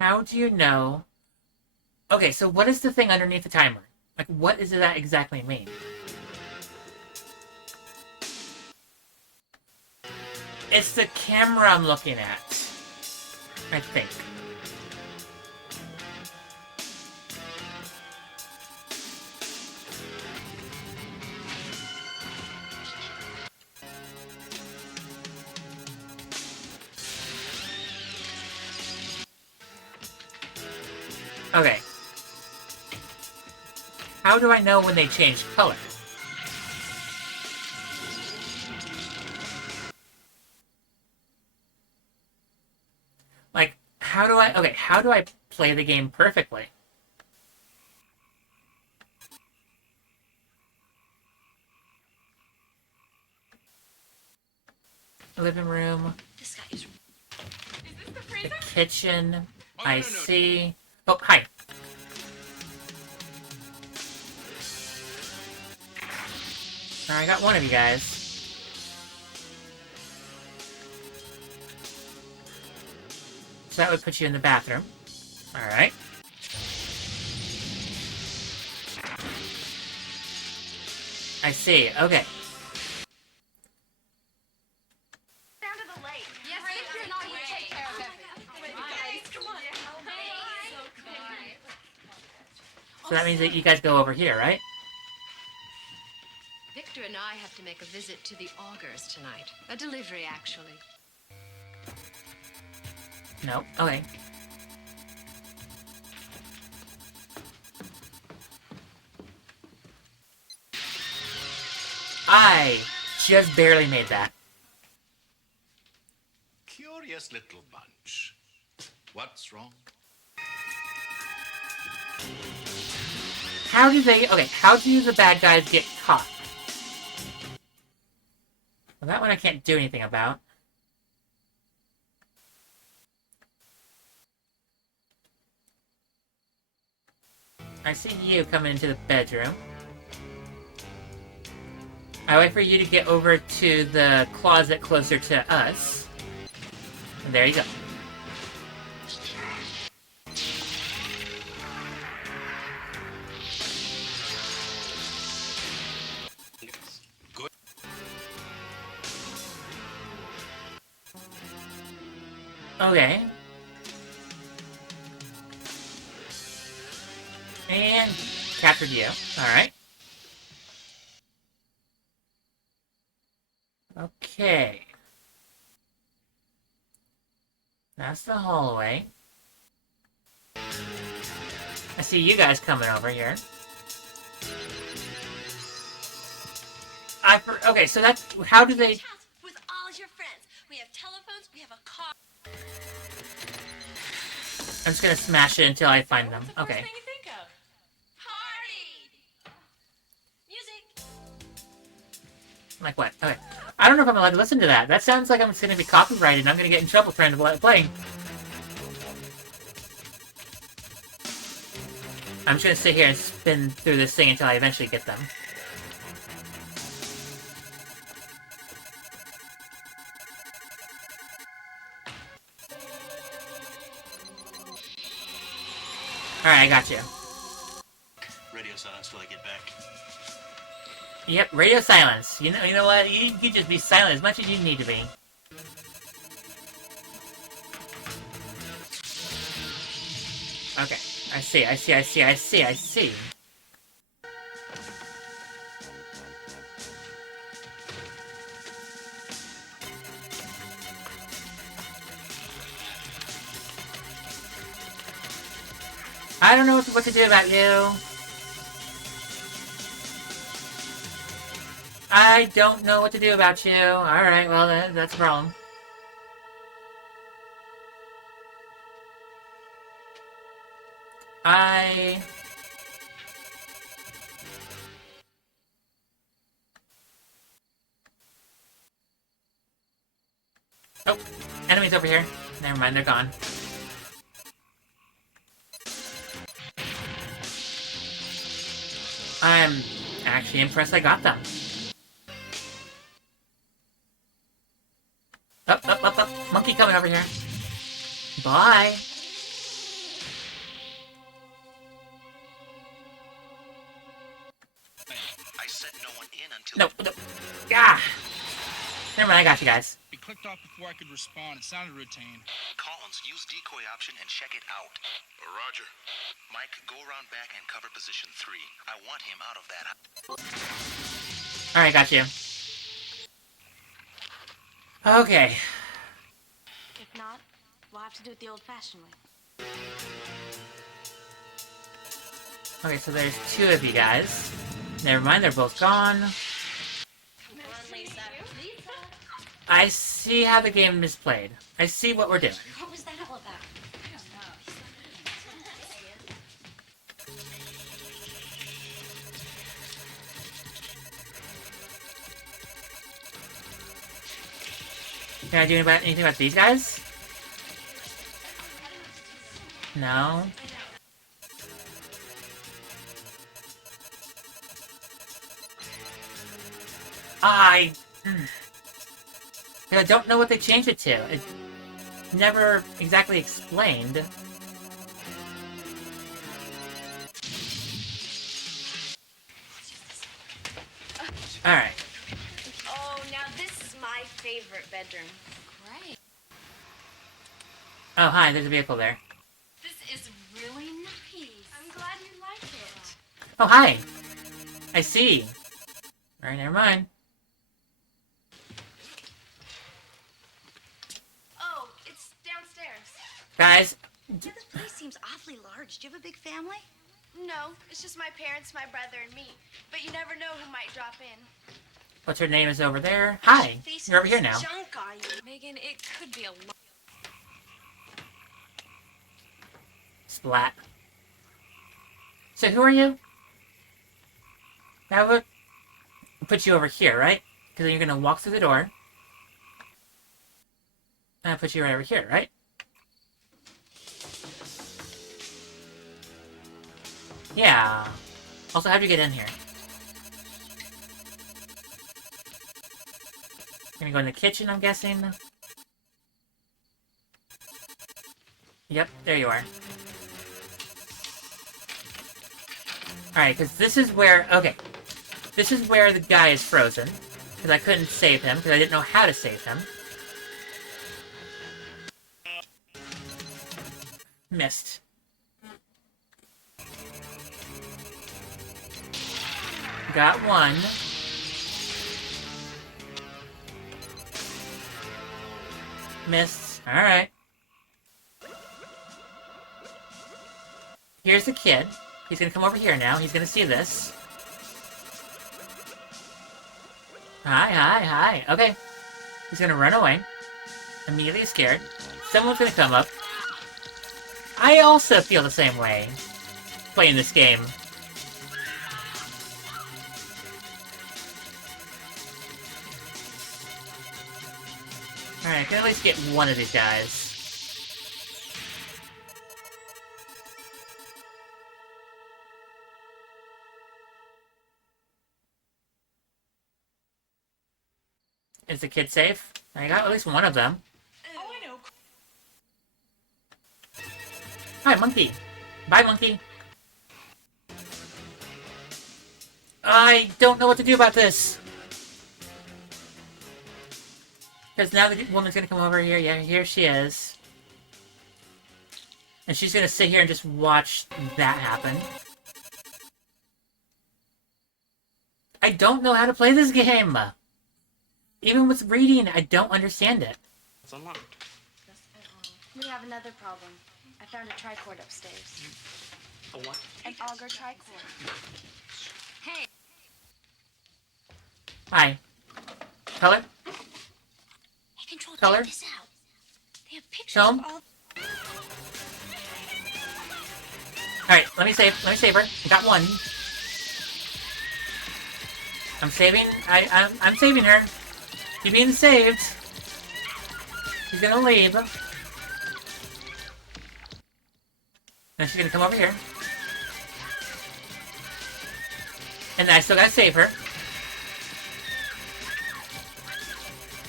How do you know? Okay, so what is the thing underneath the timer? Like, what does that exactly mean? It's the camera I'm looking at, I think. Okay. How do I know when they change color? how do I... Okay, how do I play the game perfectly? Living room. This guy is... Is this the freezer? The kitchen. Oh, I no. see. Oh, hi. Alright, I got one of you guys. So that would put you in the bathroom. Alright. I see. Okay. Down to the lake. Yes, Victor and I will take care of everything. Guys, come on. So that means that you guys go over here, right? Victor and I have to make a visit to the Augers tonight. A delivery, actually. No. Okay. I just barely made that. Curious little bunch. What's wrong? How do they... Okay, how do the bad guys get caught? Well, that one I can't do anything about. I see you coming into the bedroom. I wait for you to get over to the closet closer to us. And there you go. Good. Okay. And captured you. Alright. Okay. That's the hallway. I see you guys coming over here. Okay, so that's... How do they... With all your friends. We have telephones, we have a car. I'm just gonna smash it until I find them. What's the first Okay. thing you think of? Party! Music! Like what? Okay. I don't know if I'm allowed to listen to that. That sounds like I'm just gonna be copyrighted and I'm gonna get in trouble for playing. I'm just gonna sit here and spin through this thing until I eventually get them. Alright, I got you. Radio silence till I get back. Yep, radio silence. You know what? You can just be silent as much as you need to be. Okay. I see. I don't know what to do about you. I don't know what to do about you. Alright, well, that's a problem. Oh, enemies over here. Never mind, they're gone. I'm actually impressed I got them. Up. Monkey coming over here. Bye. I said no one in until... No. Ah! Never mind, I got you guys. It clicked off before I could respond. It sounded routine. Collins, use decoy option and check it out. Roger. Mike, go around back and cover position 3. I want him out of that. Alright, got you. Okay. If not, we'll have to do it the old-fashioned way. Okay, so there's two of you guys. Never mind, they're both gone. Come on, Lisa. I see how the game is played. I see what we're doing. What was that all about? Can I do anything about these guys? No. I don't know what they changed it to. It's never exactly explained. Alright. Oh, now this is my favorite bedroom. Great. Oh, hi, there's a vehicle there. This is really nice. I'm glad you like it. Oh, hi! I see. Alright, never mind. Oh, it's downstairs. Guys, Yeah, this place seems awfully large. Do you have a big family? No, it's just my parents, my brother, and me. But you never know who might drop in. what's her name is over there? Hi! You're over here now. Junk on you. Megan, it could be a lot. Splat. So who are you? Now look. I'll put you over here, right? Because then you're gonna walk through the door. And I'll put you right over here, right? Yeah. Also, how'd you get in here? Gonna go in the kitchen, I'm guessing. Yep, there you are. Alright, because this is where... Okay. This is where the guy is frozen. Because I couldn't save him, because I didn't know how to save him. Missed. Got one. Missed. Alright. Here's the kid. He's gonna come over here now. He's gonna see this. Hi, hi, hi. Okay. He's gonna run away. Immediately scared. Someone's gonna come up. I also feel the same way. Playing this game. Alright, I can at least get one of these guys. Is the kid safe? I got at least one of them. Oh, I know. Hi, monkey. Bye, monkey. I don't know what to do about this. Because now the woman's gonna come over here. Yeah, here she is. And she's gonna sit here and just watch that happen. I don't know how to play this game. Even with reading, I don't understand it. It's unlocked. We have another problem. I found a tricord upstairs. A what? An auger tricord. Hey. Hi. Color? Hey, Control, Color? check this out. They have pictures Show 'em. of all... Alright, let me save her. I got one. I'm saving, I'm saving her. She's being saved. She's gonna leave. Then she's gonna come over here. And I still gotta save her.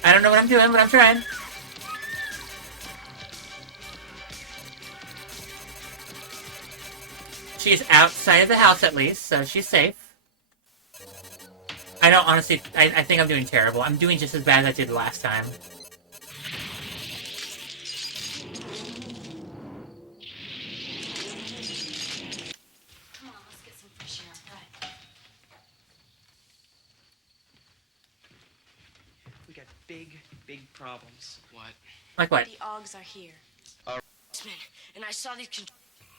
I don't know what I'm doing, but I'm trying. She's outside of the house at least, so she's safe. I don't honestly... I think I'm doing terrible. I'm doing just as bad as I did last time. Come on, let's get some fresh air. Right. We got big problems. What? Like what? The Augs are here. And I saw these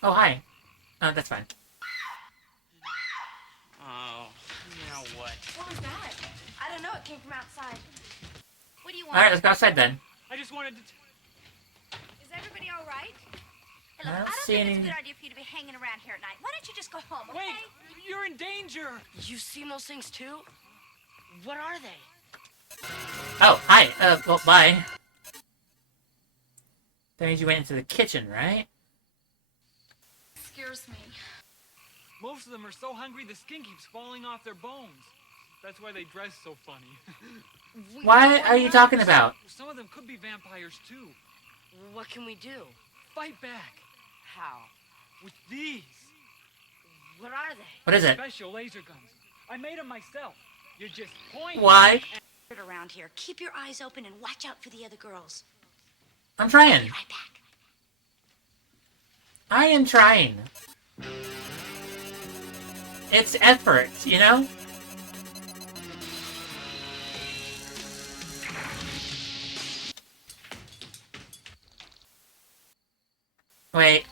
Oh, hi. That's fine. Oh, now what? What was that? I don't know. It came from outside. What do you want? Alright, let's go outside then. I just wanted to... Is everybody all right? Hey, I look, I don't don't see think any... it's a good idea for you to be hanging around here at night. Why don't you just go home, okay? Wait, you're in danger. You seen those things too? What are they? Oh, hi. Well, bye. That means you went into the kitchen, right? Scares me. Most of them are so hungry the skin keeps falling off their bones. That's why they dress so funny. What are you talking about? Some of them could be vampires too. What can we do? Fight back. How? With these. What are they? What is it? Special laser guns. I made them myself. You just point. Why? Around here. Keep your eyes open and watch out for the other girls. I'm trying. Be right back. I am trying. It's effort, you know? Wait.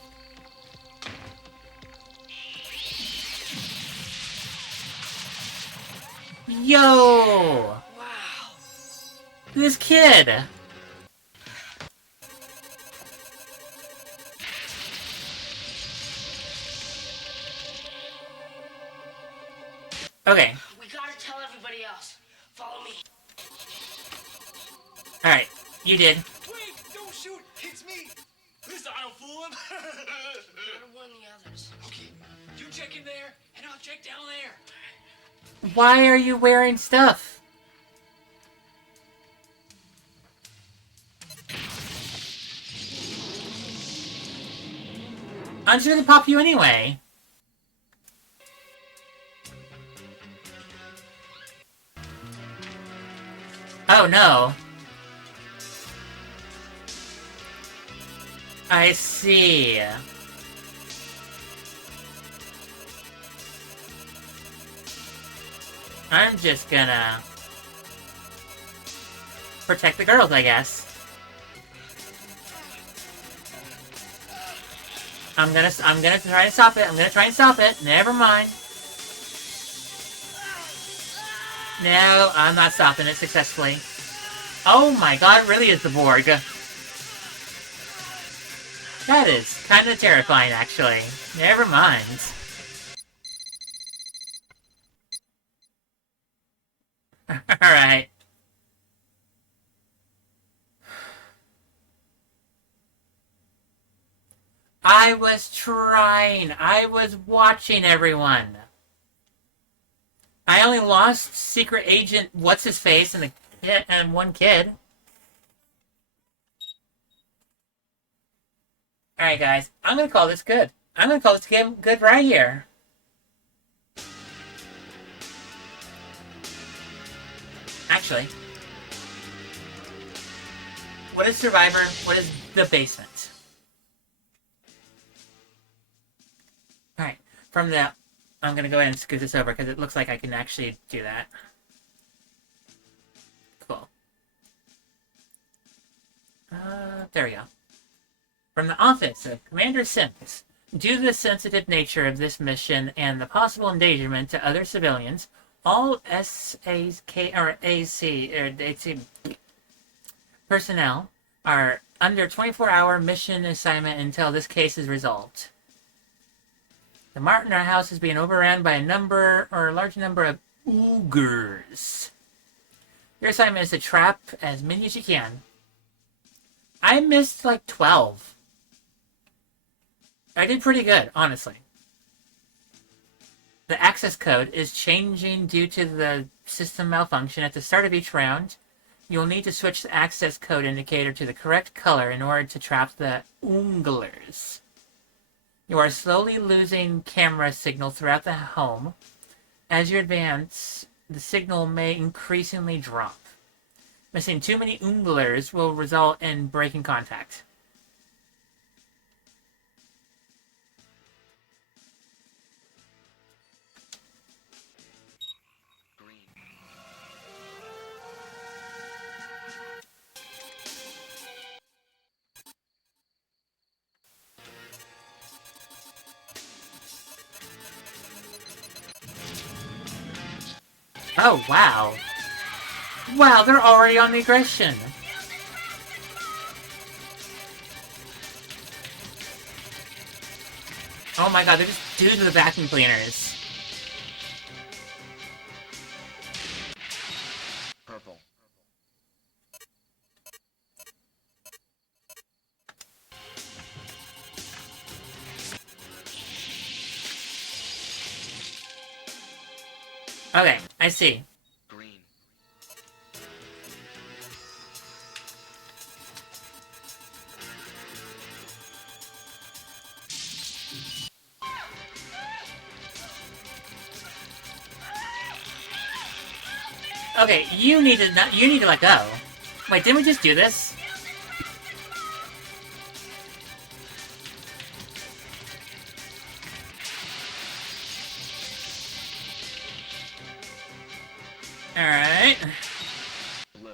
Yo! Wow. This kid! Okay. We gotta tell everybody else. Follow me. Alright. You did. Wait, don't shoot. It's me. Listen, I don't fool him. You're one of the others. Okay, you check in there, and I'll check down there. Why are you wearing stuff? I'm just gonna pop you anyway. Oh no. I see. I'm just gonna protect the girls, I guess. I'm gonna try to stop it. I'm gonna try and stop it. Never mind. No, I'm not stopping it successfully. Oh my god, it really is the Borg. That is kind of terrifying, actually. Never mind. Alright. I was trying. I was watching everyone. I only lost Secret Agent What's-His-Face and one kid. Alright, guys. I'm gonna call this good. I'm gonna call this game good right here. Actually, what is Survivor? What is the basement? Alright, from the... I'm gonna go ahead and scoot this over because it looks like I can actually do that. Cool. There we go. From the office of Commander Sims, due to the sensitive nature of this mission and the possible endangerment to other civilians, all SAK or AC or AC personnel are under 24-hour mission assignment until this case is resolved. The Martiner house is being overrun by a large number of ogres. Your assignment is to trap as many as you can. I missed like 12. I did pretty good, honestly. The access code is changing due to the system malfunction. At the start of each round, you'll need to switch the access code indicator to the correct color in order to trap the Unglers. You are slowly losing camera signal throughout the home. As you advance, the signal may increasingly drop. Missing too many Unglers will result in breaking contact. Oh, wow. Wow, they're already on the aggression. Oh my god, they're just dudes with the vacuum cleaners. Purple. Okay, I see. Green. Okay, you need to not. You need to let go. Wait, didn't we just do this? All right. Blue.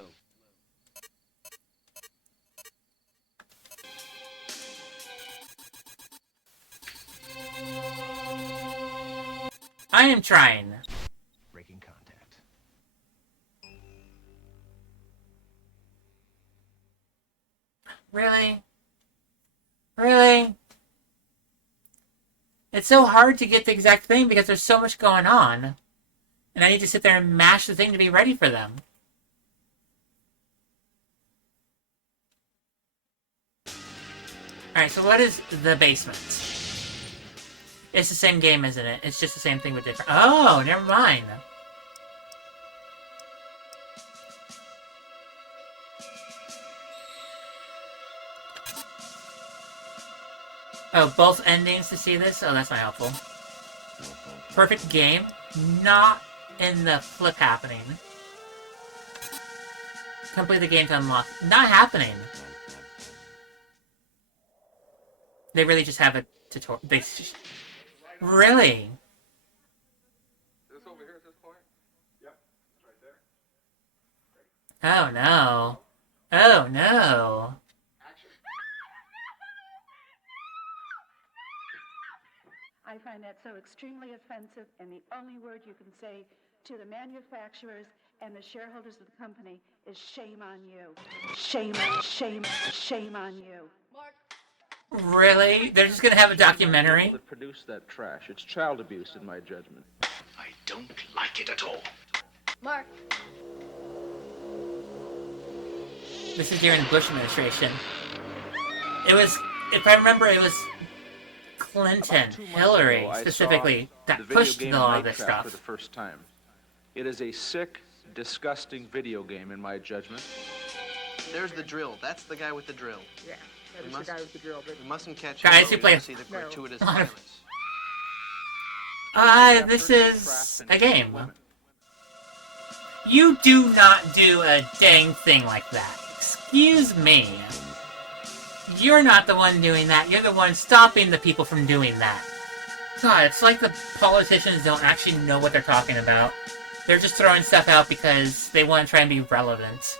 I am trying. Breaking contact. Really? Really? It's so hard to get the exact thing because there's so much going on. And I need to sit there and mash the thing to be ready for them. Alright, so what is the basement? It's the same game, isn't it? It's just the same thing with different... Oh, never mind. Oh, both endings to see this? Oh, that's not helpful. Perfect game. Not in the flip happening. Complete the game to unlock. Not happening. They really just have a tutorial. Really? Is this over here at this point? Yep, it's right there. Oh no. Oh no. I find that so extremely offensive, and the only word you can say to the manufacturers and the shareholders of the company is shame on you. Shame, shame, shame on you. Really? They're just gonna have a documentary? That produced that trash. It's child abuse, in my judgment. I don't like it at all. Mark. This is during the Bush administration. It was, if I remember, it was Clinton, Hillary, specifically, that pushed a lot of this stuff. For the first time. It is a sick, disgusting video game, in my judgment. There's the drill. That's the guy with the drill. Yeah, that is the guy with the drill. We mustn't catch Guys him. who play... See the No. gratuitous violence. This is a game. You do not do a dang thing like that. Excuse me. You're not the one doing that. You're the one stopping the people from doing that. God, it's like the politicians don't actually know what they're talking about. They're just throwing stuff out because they want to try and be relevant.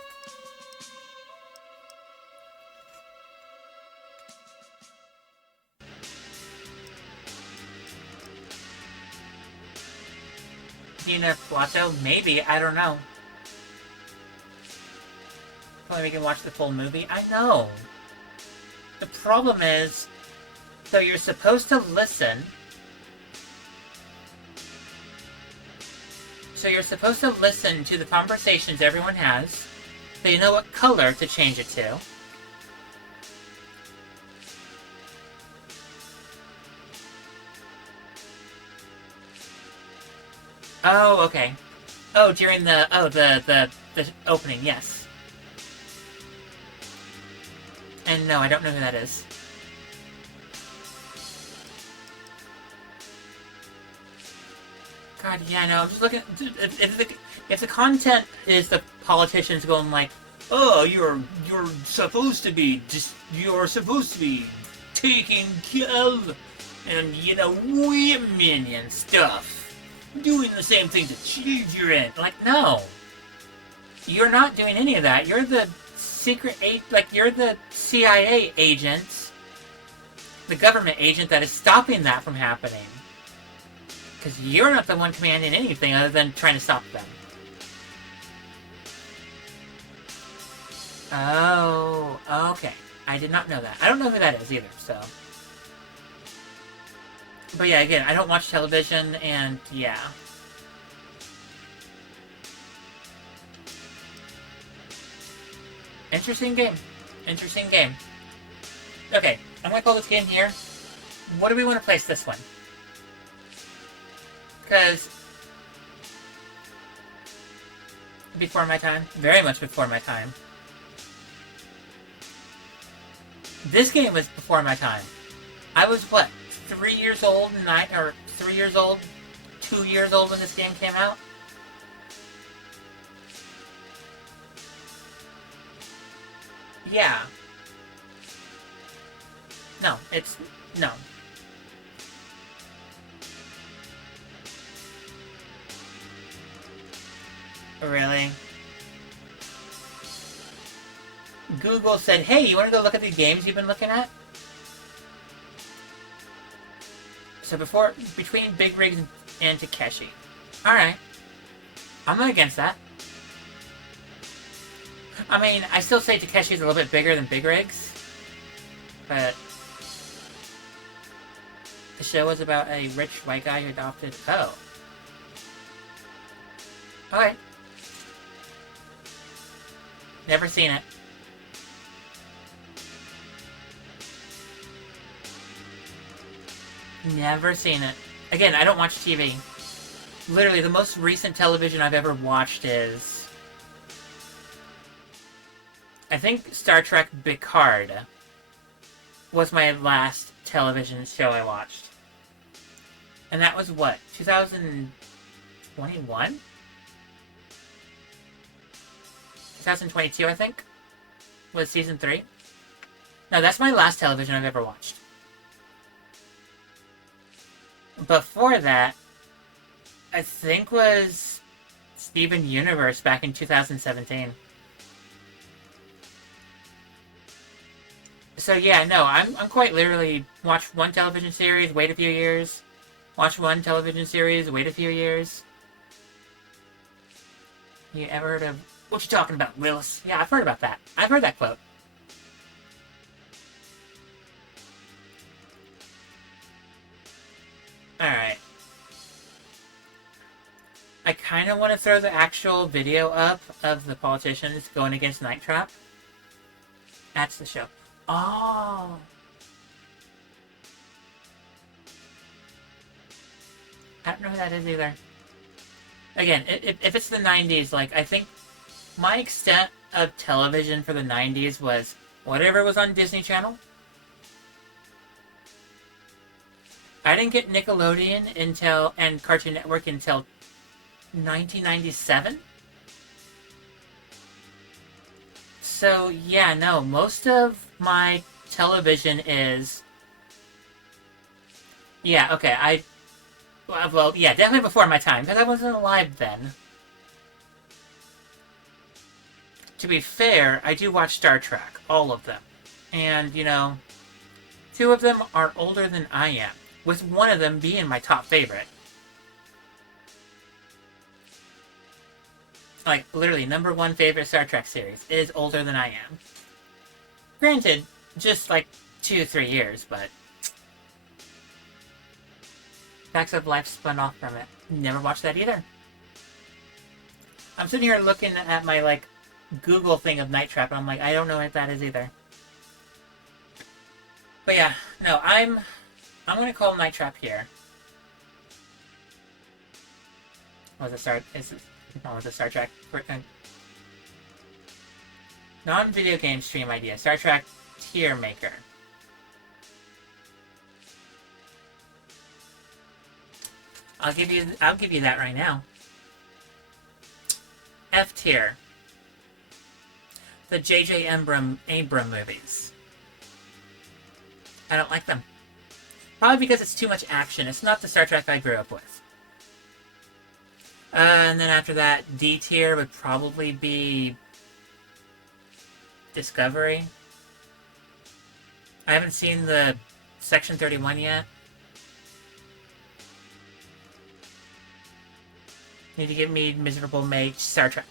Dina Plato? Maybe, I don't know. Probably we can watch the full movie? I know. The problem is, so you're supposed to listen. So you're supposed to listen to the conversations everyone has, so you know what color to change it to. Oh, okay. Oh, during the, the opening, yes. And no, I don't know who that is. God, yeah, no, I'm just looking... If the content is the politicians going like, oh, you're supposed to be taking care of, and, you know, women and stuff. Doing the same thing to children. Like, no. You're not doing any of that. You're the you're the CIA agent, the government agent that is stopping that from happening. Because you're not the one commanding anything other than trying to stop them. Oh, okay. I did not know that. I don't know who that is either, so... But yeah, again, I don't watch television, and yeah. Interesting game. Interesting game. Okay, I'm gonna call this game here. What do we want to place this one? Because before my time. Very much before my time. This game was before my time. I was, what, 3 years old, 3 years old, 2 years old when this game came out? Yeah. No, it's... no. Really? Google said, hey, you want to go look at the games you've been looking at? So between Big Rigs and Takeshi. Alright. I'm not against that. I mean, I still say Takeshi's a little bit bigger than Big Rigs. But the show was about a rich white guy who adopted... Oh. Okay. Never seen it. Never seen it. Again, I don't watch TV. Literally, the most recent television I've ever watched is... I think Star Trek Picard was my last television show I watched. And that was what? 2021? 2022, I think? Was season 3? No, that's my last television I've ever watched. Before that, I think was Steven Universe back in 2017. So yeah, no, I'm quite literally watch one television series, wait a few years. Watch one television series, wait a few years. You ever heard of... What you talking about, Willis? Yeah, I've heard about that. I've heard that quote. Alright. I kind of want to throw the actual video up of the politicians going against Night Trap. That's the show. Oh! I don't know who that is either. Again, if it's the 90s, like, I think my extent of television for the 90s was whatever was on Disney Channel. I didn't get Nickelodeon and Cartoon Network until 1997. So, yeah, no, most of my television is... Yeah, okay, well, yeah, definitely before my time, because I wasn't alive then. To be fair, I do watch Star Trek, all of them. And, you know, 2 of them are older than I am, with one of them being my top favorite. Like, literally, #1 favorite Star Trek series is older than I am. Granted, just like 2-3 years, but... Facts of Life spun off from it. Never watched that either. I'm sitting here looking at my, like, Google thing of Night Trap, and I'm like, I don't know what that is either. But yeah, no, I'm gonna call Night Trap here. Was it Star Trek? Non-video game stream idea. Star Trek tier maker. I'll give you that right now. F tier. The J.J. Abram movies. I don't like them. Probably because it's too much action. It's not the Star Trek I grew up with. And then after that, D tier would probably be Discovery. I haven't seen the Section 31 yet. Need to give me Miserable Mage Star Trek.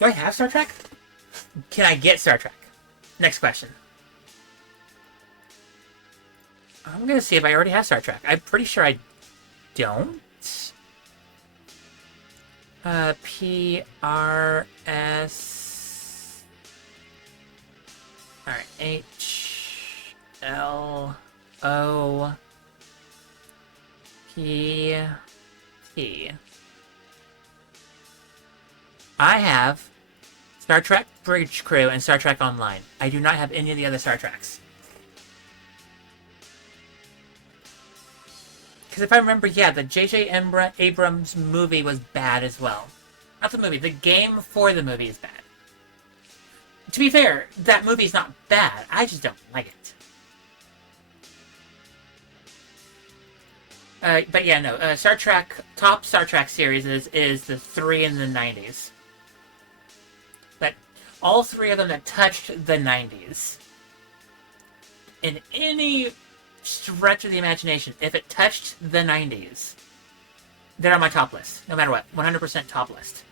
Do I have Star Trek? Can I get Star Trek? Next question. I'm gonna see if I already have Star Trek. I'm pretty sure I don't. PRS. Alright, HLOPT. I have Star Trek Bridge Crew and Star Trek Online. I do not have any of the other Star Treks. Because if I remember, yeah, the J.J. Abrams movie was bad as well. Not the movie, the game for the movie is bad. To be fair, that movie's not bad. I just don't like it. But yeah, no. Top Star Trek series is the 3 in the 90s. But all 3 of them that touched the 90s. In any stretch of the imagination, if it touched the 90s, they're on my top list. No matter what. 100% top list.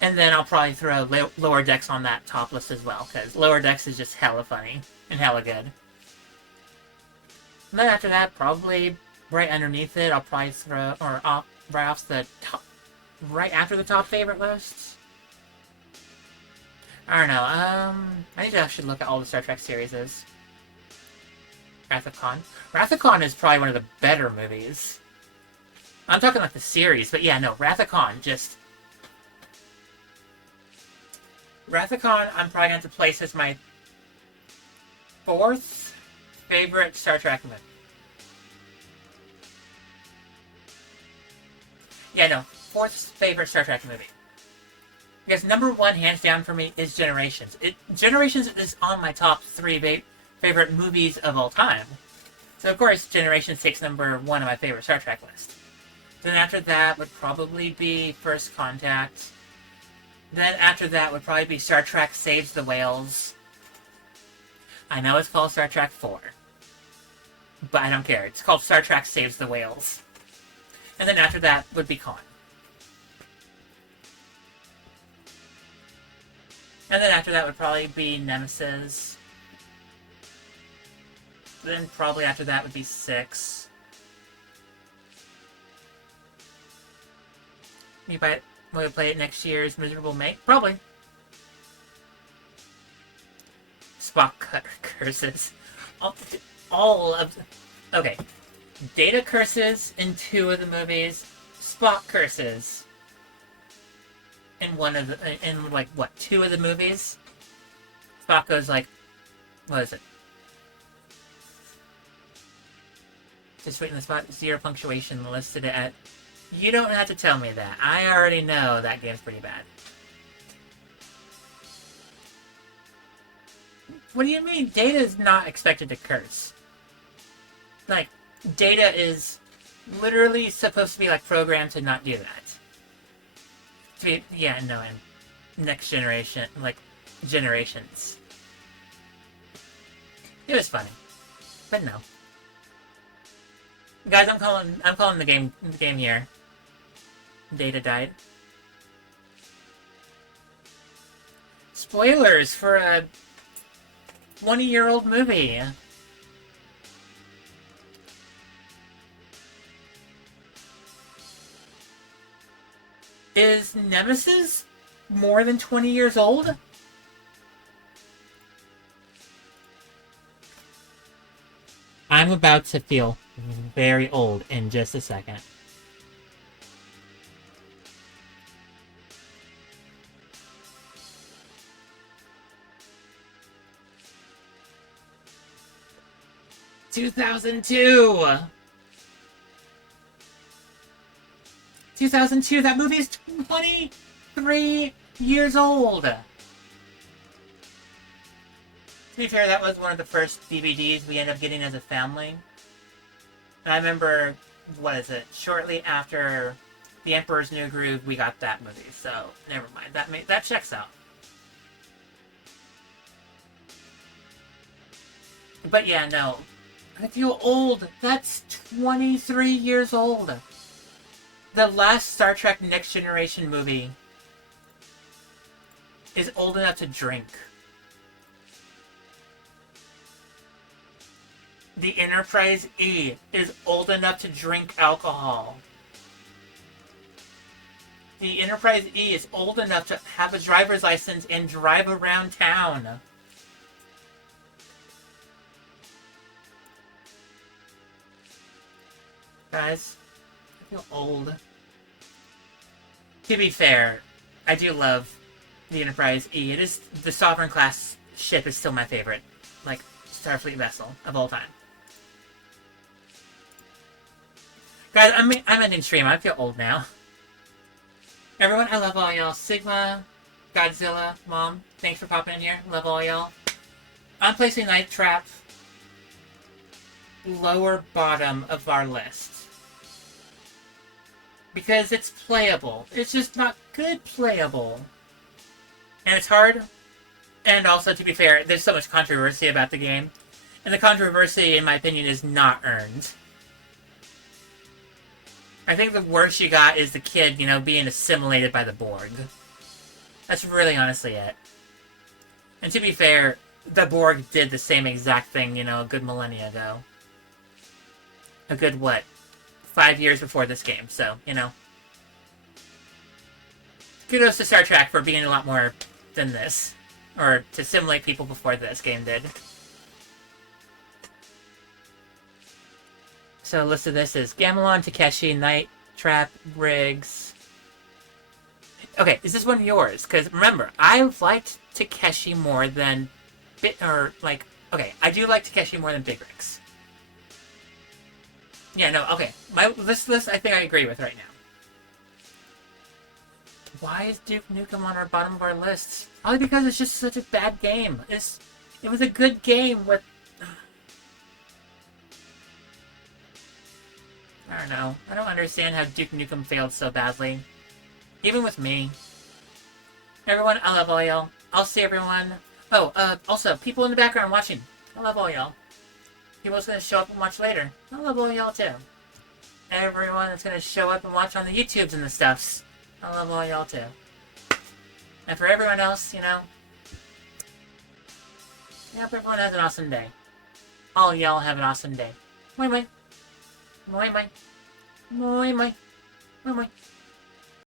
And then I'll probably throw Lower Decks on that top list as well, because Lower Decks is just hella funny and hella good. And then after that, probably right underneath it, I'll probably throw, or right off the top, right after the top favorite lists. I don't know, I need to actually look at all the Star Trek series. Wrath of Khan. Wrath of Khan is probably one of the better movies. I'm talking like the series, but yeah, no, Wrath of Khan, just... Wrath of Khan, I'm probably going to place as my 4th favorite Star Trek movie. Yeah, no, 4th favorite Star Trek movie. Because number 1, hands down for me, is Generations. Generations is on my top 3 favorite movies of all time. So of course, Generations takes number 1 on my favorite Star Trek list. Then after that would probably be First Contact. Then after that would probably be Star Trek Saves the Whales. I know it's called Star Trek 4. But I don't care. It's called Star Trek Saves the Whales. And then after that would be Khan. And then after that would probably be Nemesis. Then probably after that would be 6. You might play it next year's Miserable Mate? Probably. Spock curses. All of... Okay. Data curses in 2 of the movies. Spock curses in 1 of the... In, like, what, 2 of the movies? Spock goes like... What is it? Just waiting the spot. 0 punctuation listed at... You don't have to tell me that. I already know that game's pretty bad. What do you mean? Data is not expected to curse. Like, Data is literally supposed to be, like, programmed to not do that. To be, yeah, no, and Next Generation, like, Generations. It was funny. But no. Guys, I'm calling the game here. Data died. Spoilers for a 20-year-old movie. Is Nemesis more than 20 years old? I'm about to feel very old in just a second. (2002). 2002, that movie's 23 years old. To be fair, that was one of the first DVDs we ended up getting as a family. And I remember, what is it, shortly after The Emperor's New Groove, we got that movie, so never mind. That checks out. But yeah, no. I feel old. That's 23 years old. The last Star Trek Next Generation movie is old enough to drink. The Enterprise E is old enough to drink alcohol. The Enterprise E is old enough to have a driver's license and drive around town. Guys, I feel old. To be fair, I do love the Enterprise E. It is the Sovereign class ship is still my favorite, like, Starfleet vessel of all time. Guys, I'm ending stream. I feel old now. Everyone, I love all y'all. Sigma, Godzilla, Mom, thanks for popping in here. Love all y'all. I'm placing Night Trap lower bottom of our list. Because it's playable. It's just not good playable. And it's hard. And also, to be fair, there's so much controversy about the game. And the controversy, in my opinion, is not earned. I think the worst you got is the kid, you know, being assimilated by the Borg. That's really honestly it. And to be fair, the Borg did the same exact thing, you know, a good millennia ago. A good, what, 5 years before this game, so, you know. Kudos to Star Trek for being a lot more than this. Or to simulate people before this game did. So, list of this is Gamelon, Takeshi, Night Trap, Briggs. Okay, is this one of yours? Because remember, I liked Takeshi more than okay, I do like Takeshi more than Big Rigs. Yeah, no, okay. This list I think I agree with right now. Why is Duke Nukem on our bottom of our list? Only because it's just such a bad game. It was a good game with... I don't know. I don't understand how Duke Nukem failed so badly. Even with me. Everyone, I love all y'all. I'll see everyone. Oh, also, people in the background watching. I love all y'all. People's gonna show up and watch later. I love all y'all too. Everyone that's gonna show up and watch on the YouTubes and the stuffs. I love all y'all too. And for everyone else, you know, I hope everyone has an awesome day. All y'all have an awesome day. Moi moi. Moi moi. Moi moi. Moi moi.